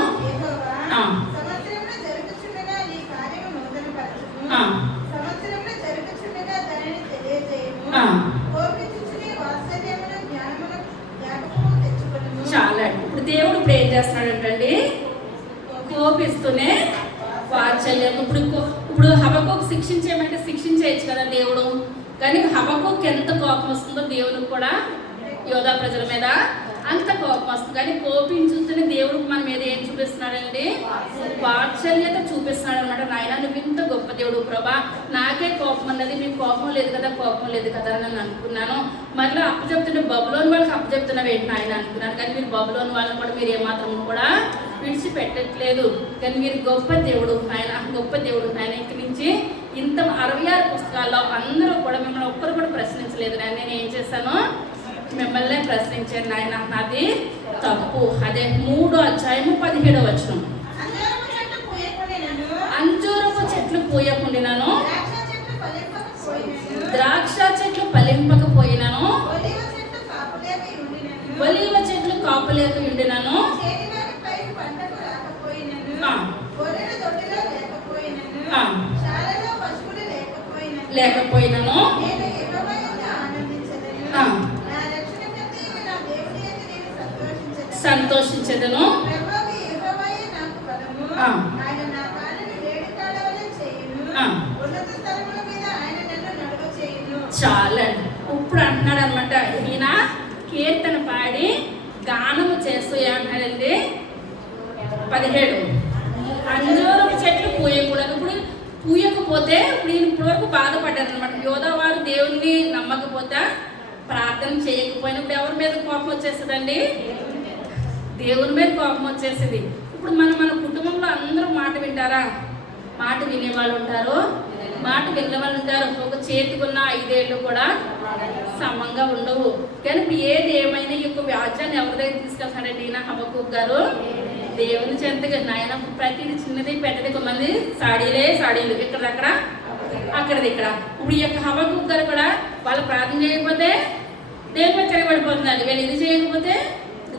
చాలా. ఇప్పుడు దేవుడు ఇప్పుడు ఏం చేస్తున్నాడంటండి? కోపిస్తూనే వాత్సల్యం. ఇప్పుడు హబక్కూకు శిక్షించేయమంటే శిక్షించేయచ్చు కదా దేవుడు. కానీ హబక్కూకు ఎంత కోపం వస్తుందో దేవునికి కూడా యోధా ప్రజల మీద అంత కోపం వస్తుంది. కానీ కోపించుతూనే దేవుడికి మన మీద ఏం చూపిస్తున్నాడండి? వాత్సల్యత చూపిస్తున్నాడు అనమాట. నాయన నువ్వు ఇంత గొప్ప దేవుడు ప్రభా, నాకే కోపం అన్నది, మీకు కోపం లేదు కదా, కోపం లేదు కదా అని నేను అనుకున్నాను. మళ్ళీ అప్పచెప్తుంటే బబులోని వాళ్ళకి అప్పచెప్తున్నావు ఏంటి నాయన అనుకున్నాను. కానీ మీరు బబులోని వాళ్ళని కూడా మీరు ఏమాత్రం కూడా విడిచిపెట్టట్లేదు. కానీ మీరు గొప్ప దేవుడు ఆయన, గొప్ప దేవుడు ఆయన. ఇక్కడి నుంచి ఇంత 66 పుస్తకాల్లో అందరూ కూడా మిమ్మల్ని ఒక్కరు కూడా ప్రశ్నించలేదు. నేను ఏం చేశాను? మిమ్మల్ని ప్రశ్నించాను నాయన, నాది తప్పు. అదే 3వ అధ్యాయము 17వ వచనం. అంజూరపు చెట్లు పూయకుండినను, ద్రాక్ష చెట్లు ఫలింపకపోయినను, ఒలీవ చెట్లు కాపులేక ఉండినను, లేకపోయినను సంతోషించదను. చాలండి. ఇప్పుడు అంటున్నాడు అనమాట, ఈయన కీర్తన పాడి గానము చేస్తూ ఏమంటాడండి? 17 అంజూరపు చెట్లు పూయకూడదు. ఇప్పుడు పూయకు నమ్మకపోతే ఇప్పుడు ఈయన ఇప్పటివరకు బాధపడ్డారు అనమాట. యోధా వారు దేవుణ్ణి నమ్మకపోతే, ప్రార్థన చేయకపోయినప్పుడు ఎవరి మీద కోపం వచ్చేస్తుందండి? దేవుని మీద కోపం వచ్చేసింది. ఇప్పుడు మన కుటుంబంలో అందరూ మాట వింటారా? మాట వినేవాళ్ళు ఉంటారు, మాట వినే వాళ్ళు ఉంటారు. ఒక చేతికున్న 5 ఏళ్ళు కూడా సమంగా ఉండవు. కానీ ఇప్పుడు ఏది ఏమైనా ఈ యొక్క వ్యాజ్యాన్ని ఎవరి దగ్గర తీసుకెళ్తాడండి? ఈయన హబక్కూకు గారు దేవుని చెంతగా. నాయన ప్రతిది చిన్నది పెద్దది, కొంతమంది సాడీలు ఇక్కడక్కడ అక్కడది ఇక్కడ. ఇప్పుడు ఈ యొక్క హబక్కూకు గారు కూడా వాళ్ళు ప్రార్థన చేయకపోతే దేవుడు తిరగబడిపోతున్నారు, వీళ్ళు ఇది చేయకపోతే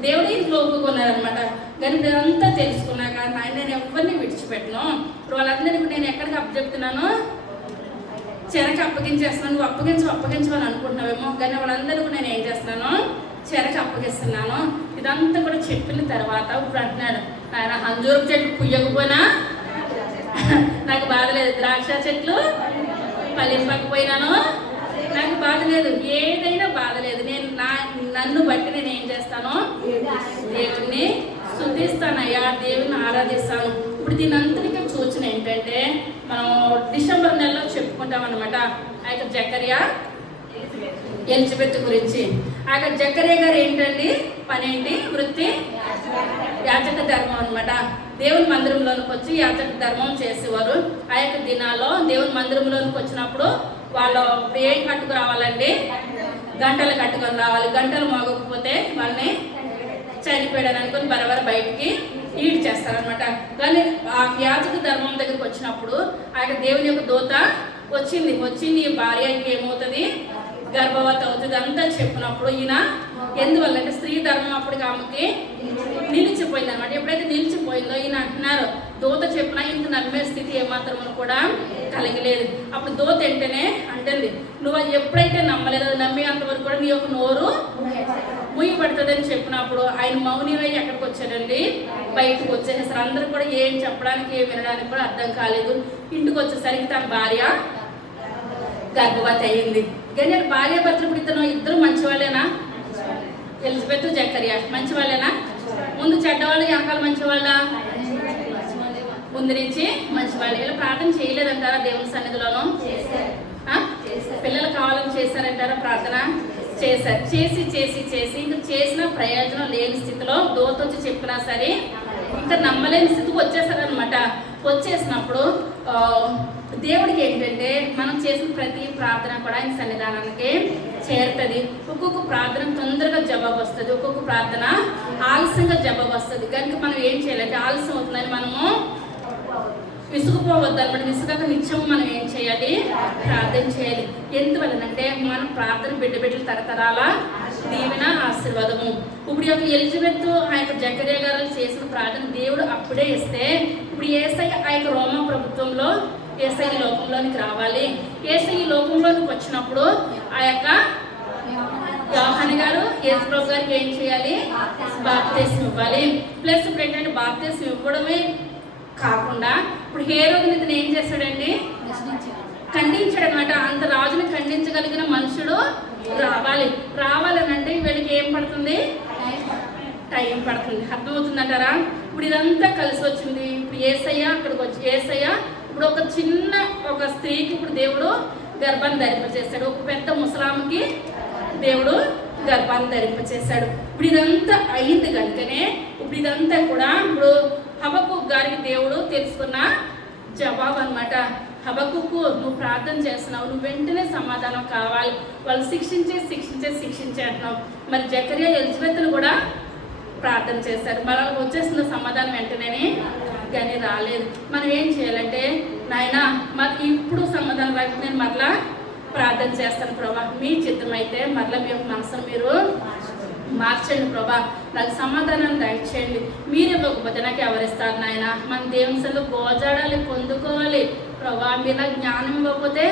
దేవుడు ఇంట్లో ఒప్పుకున్నారనమాట. కానీ ఇదంతా తెలుసుకున్నాక నేను ఎవరిని విడిచిపెట్టను. ఇప్పుడు వాళ్ళందరినీ నేను ఎక్కడికి అప్పచెప్తున్నాను? చెరకు అప్పగించేస్తున్నాను. నువ్వు అప్పగించు అని అనుకుంటున్నావేమో, కానీ వాళ్ళందరికీ నేను ఏం చేస్తున్నాను? చెరకు అప్పగిస్తున్నాను. ఇదంతా కూడా చెప్పిన తర్వాత ఇప్పుడు అంటున్నాడు, ఆయన అంజూరపు చెట్లు పుయ్యకపోయినా నాకు బాధ లేదు, ద్రాక్ష చెట్లు ఫలింపకపోయినాను నాకు బాధ లేదు, ఏదైనా బాధ లేదు. నేను నన్ను బట్టి నేను ఏం చేస్తాను? దేవుణ్ణి స్తుతిస్తానయ్యా, దేవుని ఆరాధిస్తాను. ఇప్పుడు దీని అంతటికీ సూచన ఏంటంటే, మనం డిసెంబర్ నెలలో చెప్పుకుంటాం అనమాట. ఆ యొక్క జకర్యా ఎలిజబెత్ గురించి. ఆ యొక్క జకర్యా గారు ఏంటండి పని ఏంటి? వృత్తి యాజక ధర్మం అనమాట. దేవుని మందిరంలోనికి వచ్చి యాజక ధర్మం చేసేవారు. ఆ యొక్క దినాల్లో దేవుని మందిరంలోనికి వచ్చినప్పుడు వాళ్ళు ఏం కట్టుకు రావాలండి? గంటలు కట్టుకొని రావాలి. గంటలు మోగకపోతే వాళ్ళని చనిపోయాడు అనుకుని బరబర బయటికి ఈడ్ చేస్తారనమాట. కానీ ఆ యాజక ధర్మం దగ్గరికి వచ్చినప్పుడు ఆ యొక్క దేవుని యొక్క దూత వచ్చింది ఈ భార్యకి ఏమవుతుంది? గర్భవతి అవుతుంది అంతా చెప్పినప్పుడు ఈయన ఎందువల్ల అంటే స్త్రీ ధర్మం అప్పటికి ఆమెకి నిలిచిపోయింది అనమాట. ఎప్పుడైతే నిలిచిపోయిందో ఈయన అంటున్నారు, దూత చెప్పినా ఇంత నమ్మే స్థితి ఏమాత్రం కూడా కలిగలేదు. అప్పుడు దూత వెంటనే అంటుంది, నువ్వు ఎప్పుడైతే నమ్మలేదు అది నమ్మేంత వరకు కూడా నీ యొక్క నోరు ముయ్యబడుతుంది అని చెప్పినప్పుడు ఆయన మౌనివై ఎక్కడికి వచ్చాడండి? బయటకు వచ్చేసారు. అందరూ కూడా ఏం చెప్పడానికి ఏం వినడానికి కూడా అర్థం కాలేదు. ఇంటికి వచ్చేసరికి తన భార్య గర్భవతి అయ్యింది. కానీ భార్య భర్తలు ఇద్దరు మంచివాళ్ళేనా? ఎలిజబెత్ జకర్యా మంచివాళ్ళేనా? ముందు చెడ్డవాళ్ళు, వెనకాల మంచివాళ్ళ? ముందు నుంచి మంచివాళ్ళు. ఇలా ప్రార్థన చేయలేదంటారా దేవుని సన్నిధిలోనూ? పిల్లలు కావాలని చేశారంటారా? ప్రార్థన చేశారు. చేసి ఇంకా చేసిన ప్రయోజనం లేని స్థితిలో దూత వచ్చి చెప్పినా సరే ఇంకా నమ్మలేని స్థితికి వచ్చేసారనమాట. వచ్చేసినప్పుడు దేవుడికి ఏంటంటే మనం చేసిన ప్రతి ప్రార్థన కూడా ఆయన సన్నిధానానికి చేరుతుంది. ఒక్కొక్క ప్రార్థన తొందరగా జవాబు వస్తుంది, ఒక్కొక్క ప్రార్థన ఆలస్యంగా జవాబు వస్తుంది. కనుక మనం ఏం చేయాలంటే ఆలస్యం అవుతుందని మనము విసుగుపోవద్దు అనమాట. విసుగక నిత్యం మనం ఏం చేయాలి? ప్రార్థన చేయాలి. ఎందువల్లనంటే మన ప్రార్థన బిడ్డల తరతరాల దీవెన ఆశీర్వాదము. ఇప్పుడు యొక్క ఎలిజబెత్ ఆ యొక్క జకర్యా గారు చేసిన ప్రార్థన దేవుడు అప్పుడే ఇస్తే, ఇప్పుడు యేసయ్య ఆ యొక్క రోమా ప్రభుత్వంలో యేసయ్య లోకంలోనికి రావాలి. యేసయ్య లోకంలోనికి వచ్చినప్పుడు ఆ యొక్క యోహాను గారు యేసుప్రభు గారికి ఏం చేయాలి? బాప్తిస్మం ఇవ్వాలి. ప్లస్ ఇప్పుడు ఏంటంటే బాప్తిస్మం ఇవ్వడమే కాకుండా ఇప్పుడు హేరోదుని ఇతను ఏం చేశాడండి? ఖండించాడు అనమాట. అంత రాజుని ఖండించగలిగిన మనుషుడు రావాలని అంటే వీళ్ళకి ఏం పడుతుంది? టైం పడుతుంది. అర్థమవుతుందంటారా? ఇప్పుడు ఇదంతా కలిసి వచ్చింది. ఇప్పుడు యేసయ్య అక్కడికి వచ్చి ఇప్పుడు ఒక స్త్రీకి ఇప్పుడు దేవుడు గర్భాన్ని ధరింపచేశాడు. ఒక పెద్ద ముసలాంకి దేవుడు గర్భాన్ని ధరింపచేశాడు. ఇప్పుడు ఇదంతా అయింది కనుకనే ఇప్పుడు ఇదంతా కూడా ఇప్పుడు హబక్కూకు గారికి దేవుడు తెలుసుకున్న జవాబు అనమాట. హబక్కూకు నువ్వు ప్రార్థన చేస్తున్నావు, నువ్వు వెంటనే సమాధానం కావాలి. వాళ్ళు శిక్షించే అంటున్నావు. మరి జకర్యా ఎలిజబెత్ను కూడా ప్రార్థన చేశారు. మరి వాళ్ళకి వచ్చేసిన సమాధానం వెంటనే కానీ రాలేదు. మనం ఏం చేయాలంటే, నాయన మరి ఇప్పుడు సమాధానం రాకపోతే నేను మరలా ప్రార్థన చేస్తాను ప్రభా, మీ చిత్తం అయితే మరలా మీ యొక్క మనసును మీరు మార్చండి ప్రభా, నాకు సమాధానాన్ని దయచేయండి. మీరు ఇవ్వకపోతే నాకు ఎవరిస్తారు నాయన? మన దేవుని సన్నిధిలో గోజాడాలి, పొందుకోవాలి ప్రభా. మీరు నాకు జ్ఞానం ఇవ్వకపోతే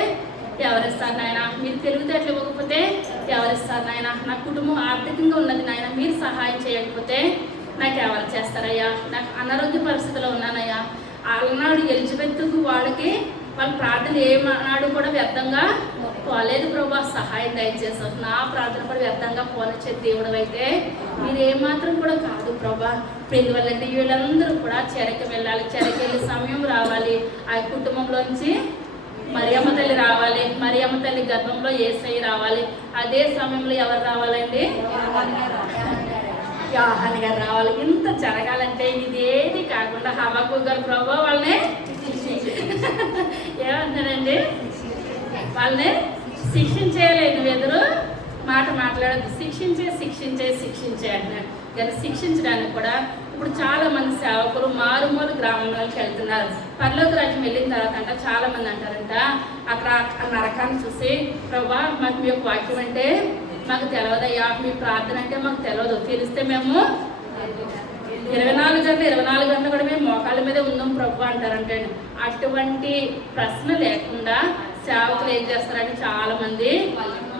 ఎవరిస్తారు నాయన? మీరు తెలివితేటలు ఇవ్వకపోతే ఎవరిస్తారు నాయన? నా కుటుంబం ఆర్థికంగా ఉన్నది నాయన, మీరు సహాయం చేయకపోతే నాకు ఎవరు చేస్తారయ్యా? నాకు అనారోగ్య పరిస్థితిలో ఉన్నానయ్యా. అలనాడు ఎలిజబెత్కు వాళ్ళకి వాళ్ళ ప్రార్థన ఏమన్నాడు కూడా వ్యర్థంగా పోలేదు ప్రభా, సహాయం దయచేసారు. నా ప్రార్థన కూడా వ్యర్థంగా పోనిచ్చే దేవుడు అయితే మీరు ఏమాత్రం కూడా కాదు ప్రభా. ఎందువల్లంటే వీళ్ళందరూ కూడా చెరకి వెళ్ళాలి, చెరకి వెళ్ళే సమయం రావాలి. ఆ కుటుంబంలోంచి మరియమ్మ తల్లి రావాలి. మరియమ్మ తల్లి గర్భంలో యేసయ్య రావాలి. అదే సమయంలో ఎవరు రావాలండి? యోహాను గారు రావాలి. ఇంత జరగాలంటే ఇదేది కాకుండా హబక్కూకు గారు ప్రభు వాళ్ళని ఏమంటారండి? వాళ్ళని శిక్షించేయాలి. నువ్వు ఎదురు మాట మాట్లాడద్దు. శిక్షించే అంటున్నాడు. కానీ శిక్షించడానికి కూడా ఇప్పుడు చాలా మంది సేవకులు మారుమూల గ్రామంలోకి వెళ్తున్నారు. పరలోక రాజ్యం వెళ్ళిన తర్వాత అంట చాలా మంది అంటారంట, అక్కడ నరకాన్ని చూసి ప్రభా మాకు మీ యొక్క వాక్యం అంటే మాకు తెలియదయ్యా, మీ ప్రార్థన అంటే మాకు తెలియదు, తెలిస్తే మేము 24 గంటలు కూడా మేము మోకాళ్ళ మీదే ఉందాం ప్రభు అంటారంటే. అటువంటి ప్రశ్న లేకుండా సేవకులు ఏం చేస్తారంటే చాలా మంది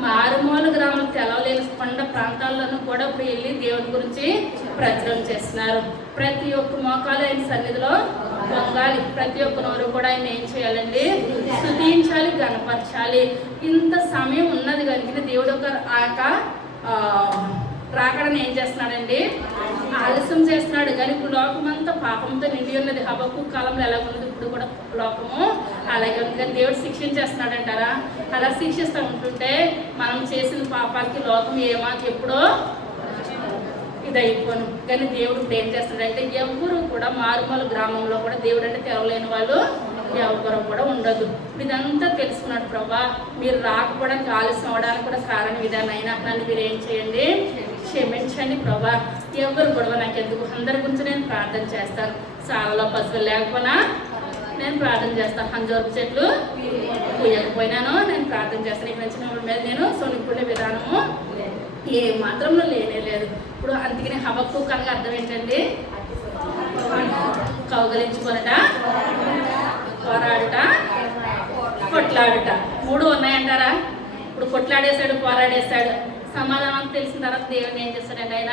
మారుమూల గ్రామం తెలవలేని కొండ ప్రాంతాల్లోనూ కూడా ఇప్పుడు వెళ్ళి దేవుడి గురించి ప్రచారం చేస్తున్నారు. ప్రతి ఒక్క మోకాలు ఆయన సన్నిధిలో పొంగాలి. ప్రతి ఒక్క నోరు కూడా ఆయన ఏం చేయాలండి? స్తుతించాలి, గణపరచాలి. ఇంత సమయం ఉన్నది కనుక దేవుడు ఒక రాకడని ఏం చేస్తున్నాడండి? ఆలస్యం చేస్తున్నాడు. కానీ ఇప్పుడు లోకమంతా పాపంతో నిండి ఉన్నది. హబక్కూకు కాలంలో ఎలా ఉన్నది ఇప్పుడు కూడా లోకము అలాగే ఉంది. కానీ దేవుడు శిక్షించేస్తున్నాడు అంటారా? అలా శిక్షిస్తూ ఉంటుంటే మనం చేసిన పాపానికి లోకం ఎప్పుడో ఇది అయిపోను. కానీ దేవుడు ఇప్పుడు ఏం చేస్తున్నాడంటే ఎవరు కూడా మారుమూల గ్రామంలో కూడా దేవుడు అంటే తెలవలేని వాళ్ళు ఎవరు కూడా ఉండదు. ఇదంతా తెలుసుకున్నాడు ప్రభా. మీరు రాకపోవడానికి ఆలస్యం అవ్వడానికి కూడా కారణం ఇదానైనా నన్ను మీరు ఏం చేయండి? క్షమించండి ప్రభా. ఎవరు గొడవ నాకు ఎందుకు? అందరి గురించి నేను ప్రార్థన చేస్తాను. సాలలో పసులు లేకపోయినా నేను ప్రార్థన చేస్తాను. హంజోరపు చెట్లు పూయకపోయినాను నేను ప్రార్థన చేస్తాను. ఇక్కడ నుంచి మీద నేను సొనిపుడే విధానము ఏ మాత్రంలో లేనే లేదు. ఇప్పుడు అందుకని హబక్కూకు అనగా అర్థం ఏంటండి? కౌగలించుకొనుట, పోరాడుట, కొట్లాడుట. 3 ఉన్నాయంటారా? ఇప్పుడు కొట్లాడేశాడు, పోరాడేశాడు. సమాధానం తెలిసిన తర్వాత దేవుని ఏం చేస్తాడంటే ఆయన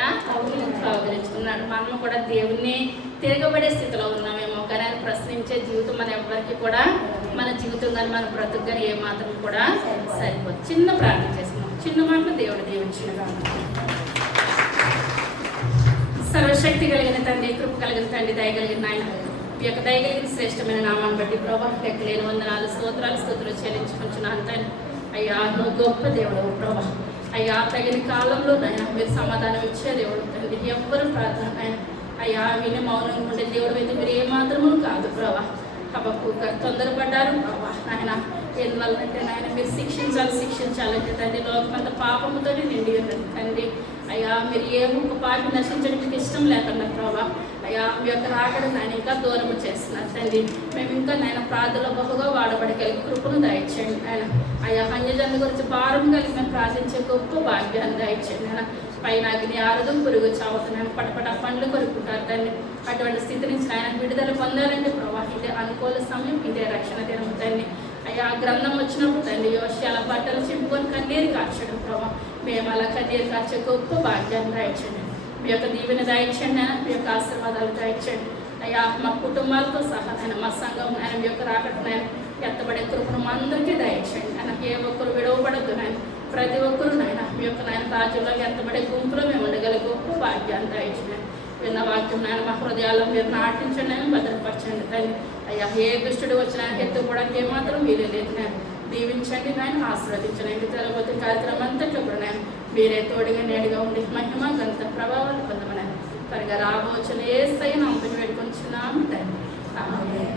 కౌగలించుకున్నాడు. మనం కూడా దేవుణ్ణి తిరగబడే స్థితిలో ఉన్నామేమో, కానీ ఆయన ప్రశ్నించే జీవితం మన ఎవరికి కూడా మన జీవితం కానీ మన బ్రతుకు కానీ ఏమాత్రం కూడా సరిపోదు. చిన్న ప్రార్థన చేసుకున్నాం. చిన్న మాటలు దేవుడు దీవించుగా. సర్వశక్తి కలిగిన తండ్రి, కృప కలిగిన తండ్రి, దయగలిగిన ఆయన, మీ యొక్క దయగలిగిన శ్రేష్టమైన నామాన్ని బట్టి ప్రభా లెక్కలేని వందనాలు స్తోత్రాలు చెల్లించుకుంటున్నాను తండ్రి. అయ్యా నువ్వు గొప్ప దేవుడు ప్రభా. అయ్యా తగిన కాలంలో నాయన మీరు సమాధానం ఇచ్చే దేవుడు తండ్రి. ఎవ్వరు ప్రార్థన ఆయన అయ్యా విని మౌనంగా ఉండే దేవుడు అయితే మీరు ఏమాత్రము కాదు ప్రభా. హబక్కూకు గారు తొందరపడ్డారు ప్రభా. ఆయన ఎందువల్లంటే నాయన మీరు శిక్షించాలంటే తండ్రి లోకమంతా పాపముతో నిండి ఉన్నది తండ్రి. అయ్యా మీరు ఏ ఒక్క పాపి నశించడం మీకు ఇష్టం లేకుండా ప్రభా. అయ్యా మీ యొక్క రాకడం నాయన ఇంకా దూరము చేస్తున్నారు తండ్రి. మేము ఇంకా నాయన ప్రార్థనలో బహుగా వాడబడగలిగి కృపను దయచేయండి ఆయన. అయ్యా అన్యజనుల గురించి భారం కలిగి మేము ప్రార్థించే గొప్ప భాగ్యాన్ని దయచేయండి ఆయన. పైన అగ్ని ఆరదు, పురుగు చావుతున్నాను, పటపట పండ్లు కొరుకుంటారు తండ్రి. అటువంటి స్థితి నుంచి ఆయన విడుదల పొందాలంటే ప్రభా ఇదే అనుకూల సమయం, ఇదే రక్షణ దినం తండ్రి. అయ్యా గ్రంథం వచ్చినప్పుడు తండ్రి యోష్యాల బట్టలు చింపుకొని కన్నీరు కార్చడం ప్రభా. మేము అలా కన్నీరు కార్చే గొప్ప భాగ్యాన్ని దయచేయండి. మీ యొక్క దీవెన దయచేయండి ఆయన. మీ యొక్క ఆశీర్వాదాలు దయచేయండి అయ్యా. మా కుటుంబాలతో సహా ఆయన మా సంఘం ఆయన మీ యొక్క రాకటనైనా ఎత్తబడే కృపను మా అందరికీ దయచేయండి ఆయన. ఏ ఒక్కరు విడవబడద్దు నాయన. ప్రతి ఒక్కరు నాయన మీ యొక్క నాయన రాజ్యంలో ఎత్తబడే గుంపులో మేము ఉండగలిగే గొప్ప భాగ్యాన్ని దయచేయండి. విన్న వాక్యం నాయన మా హృదయాల్లో మీరు నాటించండి ఆయన, భద్రపరచండి తండ్రి. అయ్యా ఏ దుష్టుడు వచ్చినా ఎత్తుకోవడానికి ఏమాత్రం వీలు లేదు నాయన. దీవించండి నాయన, ఆశీర్వదించండి. తెలబోతే కార్యక్రమం అంతట్లో కూడా నాయన మీరే తోడుగా నేడుగా ఉండి మహిమ గంత ప్రభావాలు పొందమని త్వరగా రాబోచున్న యేసయ్య నామమున వేడుకొంచున్నాము తండ్రి. ఆమేన్.